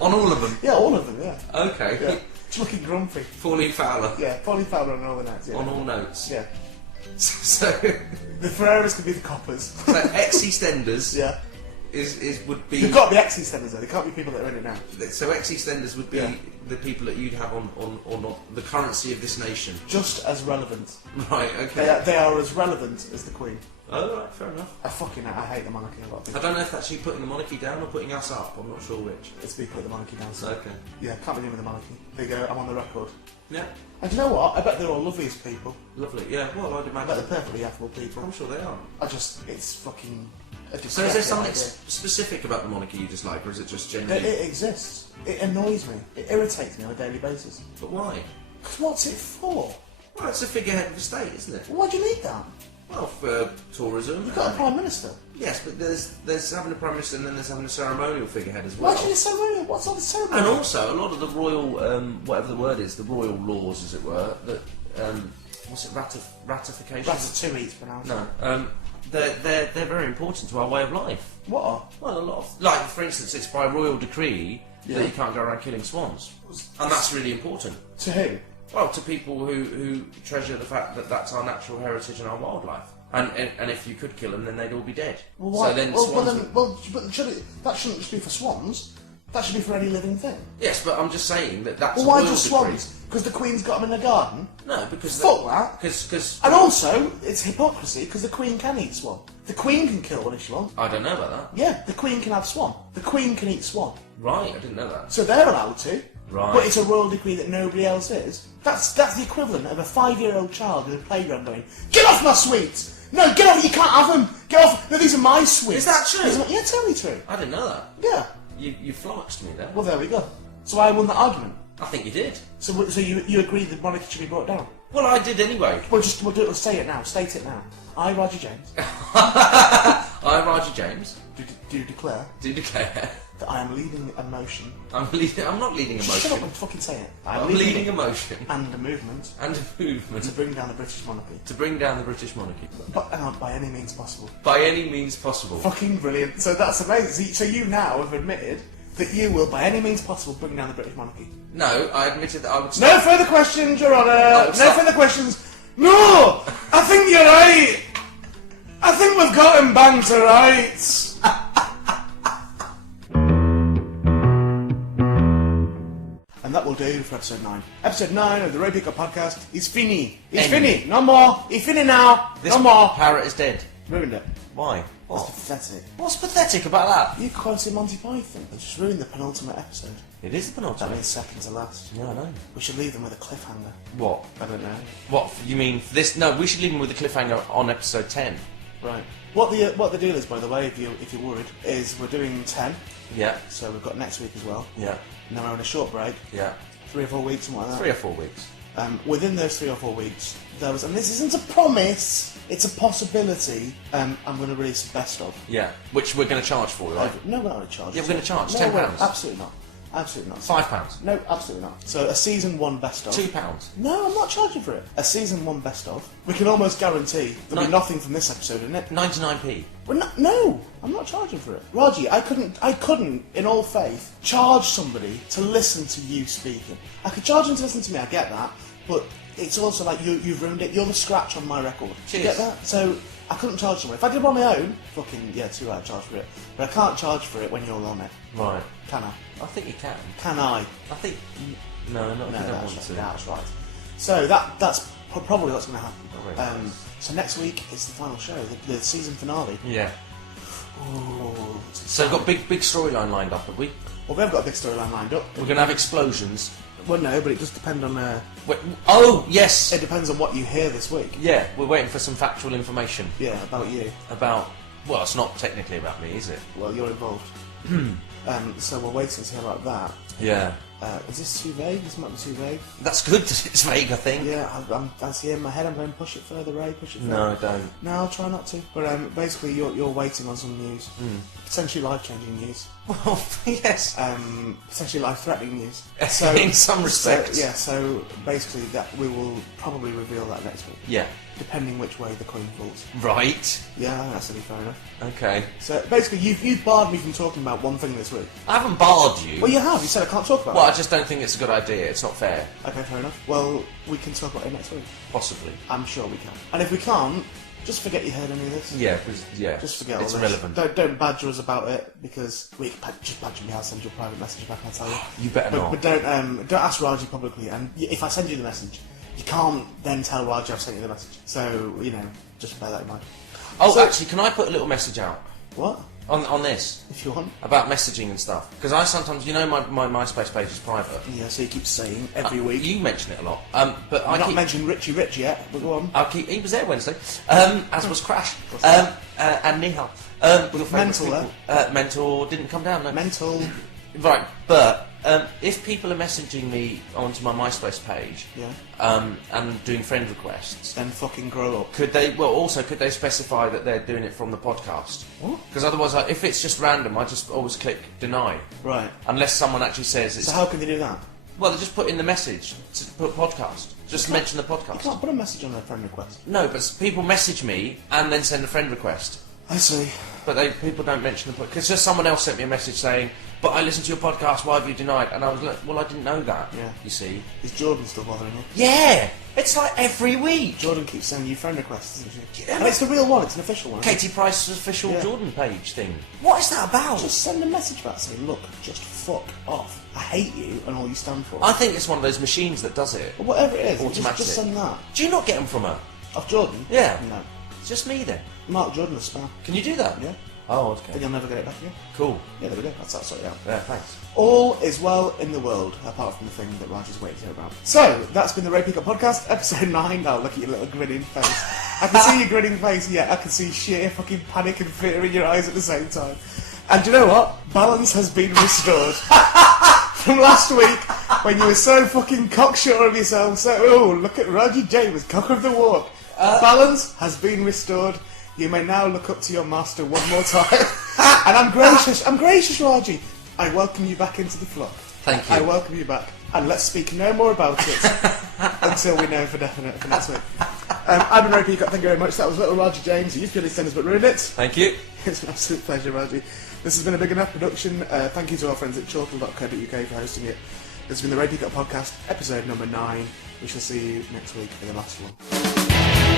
On all of them. Yeah, all of them. Yeah. Okay. Yeah. Just looking grumpy. Pauline Fowler. Yeah, Pauline Fowler on all the notes. Yeah. On all notes. Yeah. So The Ferreras could be the coppers. so ex-EastEnders Yeah. would be. You've got to be ex-EastEnders though. They can't be people that are in it now. So ex-EastEnders would be Yeah. the people that you'd have on the currency of this nation. Just as relevant. Right. Okay. They are as relevant as the Queen. Oh, right, fair enough. I hate the monarchy a lot. I don't know if that's you putting the monarchy down or putting us up. I'm not sure which. It's me put the monarchy down. So. Okay. Yeah, can't be doing with the monarchy. There you go. I'm on the record. Yeah. And do you know what? I bet they're all lovely as people. Lovely. Yeah. Well, I'd I bet imagine. they're perfectly affable people. I'm sure they are. It's fucking. So is there something specific about the monarchy you dislike, or is it just generally? It exists. It annoys me. It irritates me on a daily basis. But why? Because what's it for? Well, it's a figurehead of the state, isn't it? Why do you need that? Well, for tourism. You've got a prime minister. Yes, but there's having a prime minister and then there's having a ceremonial figurehead as well. Why do you need ceremonial? What's all the ceremony? And also, a lot of the royal, whatever the word is, the royal laws, as it were, that what's it, ratification? Ratatouille, it's pronounced. No, they're very important to our way of life. What are? Well, a lot of, like for instance, it's by royal decree Yeah. that you can't go around killing swans, and that's really important. To who? Well, to people who treasure the fact that that's our natural heritage and our wildlife. And if you could kill them, then they'd all be dead. Well, why? So then well, swans then, well, but that shouldn't just be for swans. That should be for any living thing. Yes, but I'm just saying that's Well, a why royal just decree. swans? Because the Queen's got them in the garden? No, because Fuck that. Because And also, it's hypocrisy because the Queen can eat swan. The Queen can kill one if she wants. I don't know about that. Yeah, the Queen can have swan. The Queen can eat swan. Right, I didn't know that. So they're allowed to. Right. But it's a royal decree that nobody else is. That's the equivalent of a 5-year-old child in a playground going, "Get off my sweets! No, get off! You can't have them! Get off! No, these are my sweets." Is that true? These are yeah, totally true. I didn't know that. Yeah. You flummoxed me there. Well, there we go. So I won the argument. I think you did. So you agree that monarchy should be brought down? Well, I did anyway. We'll say it now. State it now. I, Roger James, I, Roger James, do declare do declare that I am leading a motion. I'm not leading a Shut up motion. and fucking say it. I'm leading a motion and a movement and a movement to bring down the British monarchy. to bring down the British monarchy But by any means possible. by any means possible. Fucking brilliant. So that's amazing. So you now have admitted that you will, by any means possible, bring down the British monarchy. No, I admitted that I would. No further questions, Your Honour. No stop. further questions. No! I think you're right. I think we've got him bang to rights. And that will do for episode 9. Episode 9 of the Ray Peacock podcast is fini. It's fini. No more. It's fini now. This no more. parrot is dead. Ruined it. Why? That's What? pathetic. What's pathetic about that? You quoted Monty Python. They just ruined the penultimate episode. It is the That penultimate. means second to last. Yeah, I know. We should leave them with a cliffhanger. What? I don't know. What you mean? For this? No, we should leave him with a cliffhanger on episode 10. Right. What the deal is, by the way, if you're worried, is we're doing 10. Yeah. So we've got next week as well. Yeah. And then we're on a short break, Yeah. 3 or 4 weeks, something like that. 3 or 4 weeks. Within those 3 or 4 weeks, there was, and this isn't a promise, it's a possibility. I'm going to release a best of. Yeah. Which we're going to charge for, right? No, we're not going to charge. Yeah, we're going to charge No, £10. we're absolutely not. Absolutely not. £5. No, absolutely not. So a season 1 best of. £2. No, I'm not charging for it. A season 1 best of. We can almost guarantee there'll be No. nothing from this episode in it. 99p. No, I'm not charging for it. Raji, I couldn't, in all faith, charge somebody to listen to you speaking. I could charge them to listen to me, I get that, but it's also like you've ruined it. You're the scratch on my record. Do you get Cheers. that? So I couldn't charge someone. If I did it on my own, fucking, yeah, too right, I'd charge for it. But I can't charge for it when you're on it. Right. Can I? I think you can. Can I? I think. No, not if No, you don't that's want right. to. That's right. So that's probably what's going to happen. Alright. So next week is the final show, the season finale. Yeah. Ooh, So we've got big storyline lined up, have we? well, we haven't got a big storyline lined up. We're going to have explosions. Well, no, but it just depends on. Wait, oh, yes! It depends on what you hear this week. Yeah, we're waiting for some factual information Yeah, about you. about. Well, it's not technically about me, is it? Well, you're involved. So we're waiting to hear about that. Yeah. Is this too vague? This might be too vague. That's good that it's vague, I think. Yeah, I see in my head. I'm going push it further, Ray. Push it further. No, don't. No, I'll try not to. But basically, you're waiting on some news, potentially life-changing news, Well, yes. potentially life-threatening news. In some respects. So basically, that we will probably reveal that next week, Yeah. depending which way the coin falls. Right. Yeah, I think that's fair enough. Okay. So basically, you've barred me from talking about one thing this week. I haven't barred you. Well, you have. You said I can't talk about Well, I it. just don't think it's a good idea. It's not fair. Okay, fair enough. Well, we can talk about it next week. Possibly. I'm sure we can. And if we can't, just forget you heard any of this. Yeah, yeah. Just forget it's all this. irrelevant. Don't badger us about it, because we can just badger me. I'll send you a private message back. I'll tell you. You better not. But don't ask Raji publicly. And if I send you the message, you can't then tell Raji I've sent you the message. So just bear that in mind. Oh, So- actually, can I put a little message out What? on this If you want. about messaging and stuff? Because I sometimes, my MySpace page is private. Yeah. So you keep saying every week. You mention it a lot. But I I've not keep. mentioned Richie Rich yet. But go on. He was there Wednesday, as was Crash, and Nihal. Mental, Mental didn't come down. No. Mental. Right, but if people are messaging me onto my MySpace page, Yeah. and doing friend requests, Then fucking grow up. could they specify that they're doing it from the podcast? What? Because otherwise, if it's just random, I just always click deny, Right. unless someone actually says it's. So how can they do that? Well, they just put in the message to put podcast. Just mention the You podcast. can't put a message on their friend request. No, but people message me and then send a friend request. I see. But people don't mention the podcast. Because just someone else sent me a message saying, but I listened to your podcast, why have you denied? And I was like, well, I didn't know that, Yeah. you see. Is Jordan still bothering you? Yeah! It's like every week. Jordan keeps sending you friend requests, doesn't she? Yeah, And it's the real one, it's an official one. Katie Price's official Yeah. Jordan page thing. What is that about? Just send a message back saying, look, just fuck off. I hate you and all you stand for. I think it's one of those machines that does it. Or whatever it is, Automatic. just send that. Do you not get them from her? Off Jordan? Yeah. No. It's just me then. Mark Jordan is spam. Can you do that? Yeah. Oh, I okay. think I'll never get it back again. Cool. Yeah, there we go. That's that sorted out. Yeah, thanks. All is well in the world, apart from the thing that Roger's waiting to hear about. So, that's been the Ray Peacock Podcast, episode 9. Now, look at your little grinning face. I can see your grinning face, yeah, I can see sheer fucking panic and fear in your eyes at the same time. And do you know what? Balance has been restored. From last week, when you were so fucking cocksure of yourself, so, oh, look at Roger James, cock of the walk. Balance has been restored. You may now look up to your master one more time. And I'm gracious, Raji. I welcome you back into the flock. Thank you. I welcome you back. And let's speak no more about it until we know for definite for next week. I've been Ray Peacock, thank you very much. That was little Raji James. You've purely sent us but ruined it. Thank you. It's an absolute pleasure, Raji. This has been a big enough production. Thank you to our friends at chortle.co.uk for hosting it. This has been the Ray Peacock Podcast, episode number 9. We shall see you next week for the last one.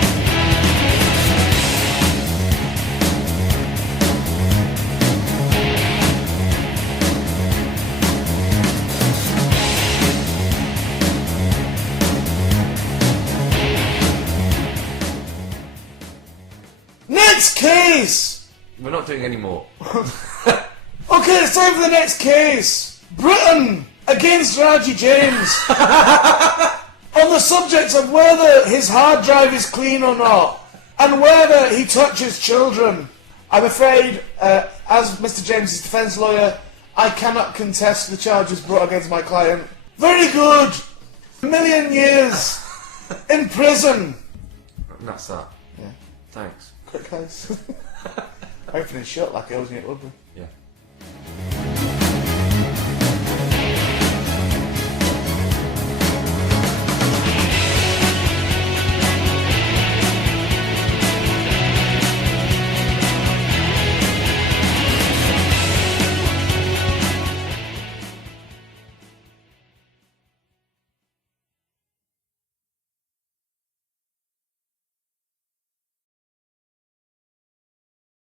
Next case! We're not doing any more. Okay, it's time for the next case. Britain against Raji James. On the subject of whether his hard drive is clean or not, and whether he touches children. I'm afraid, as Mr. James's defence lawyer, I cannot contest the charges brought against my client. Very good. 1 million years in prison. And that's that. Yeah. Thanks. Quick case. Open and shut like I was in it would be.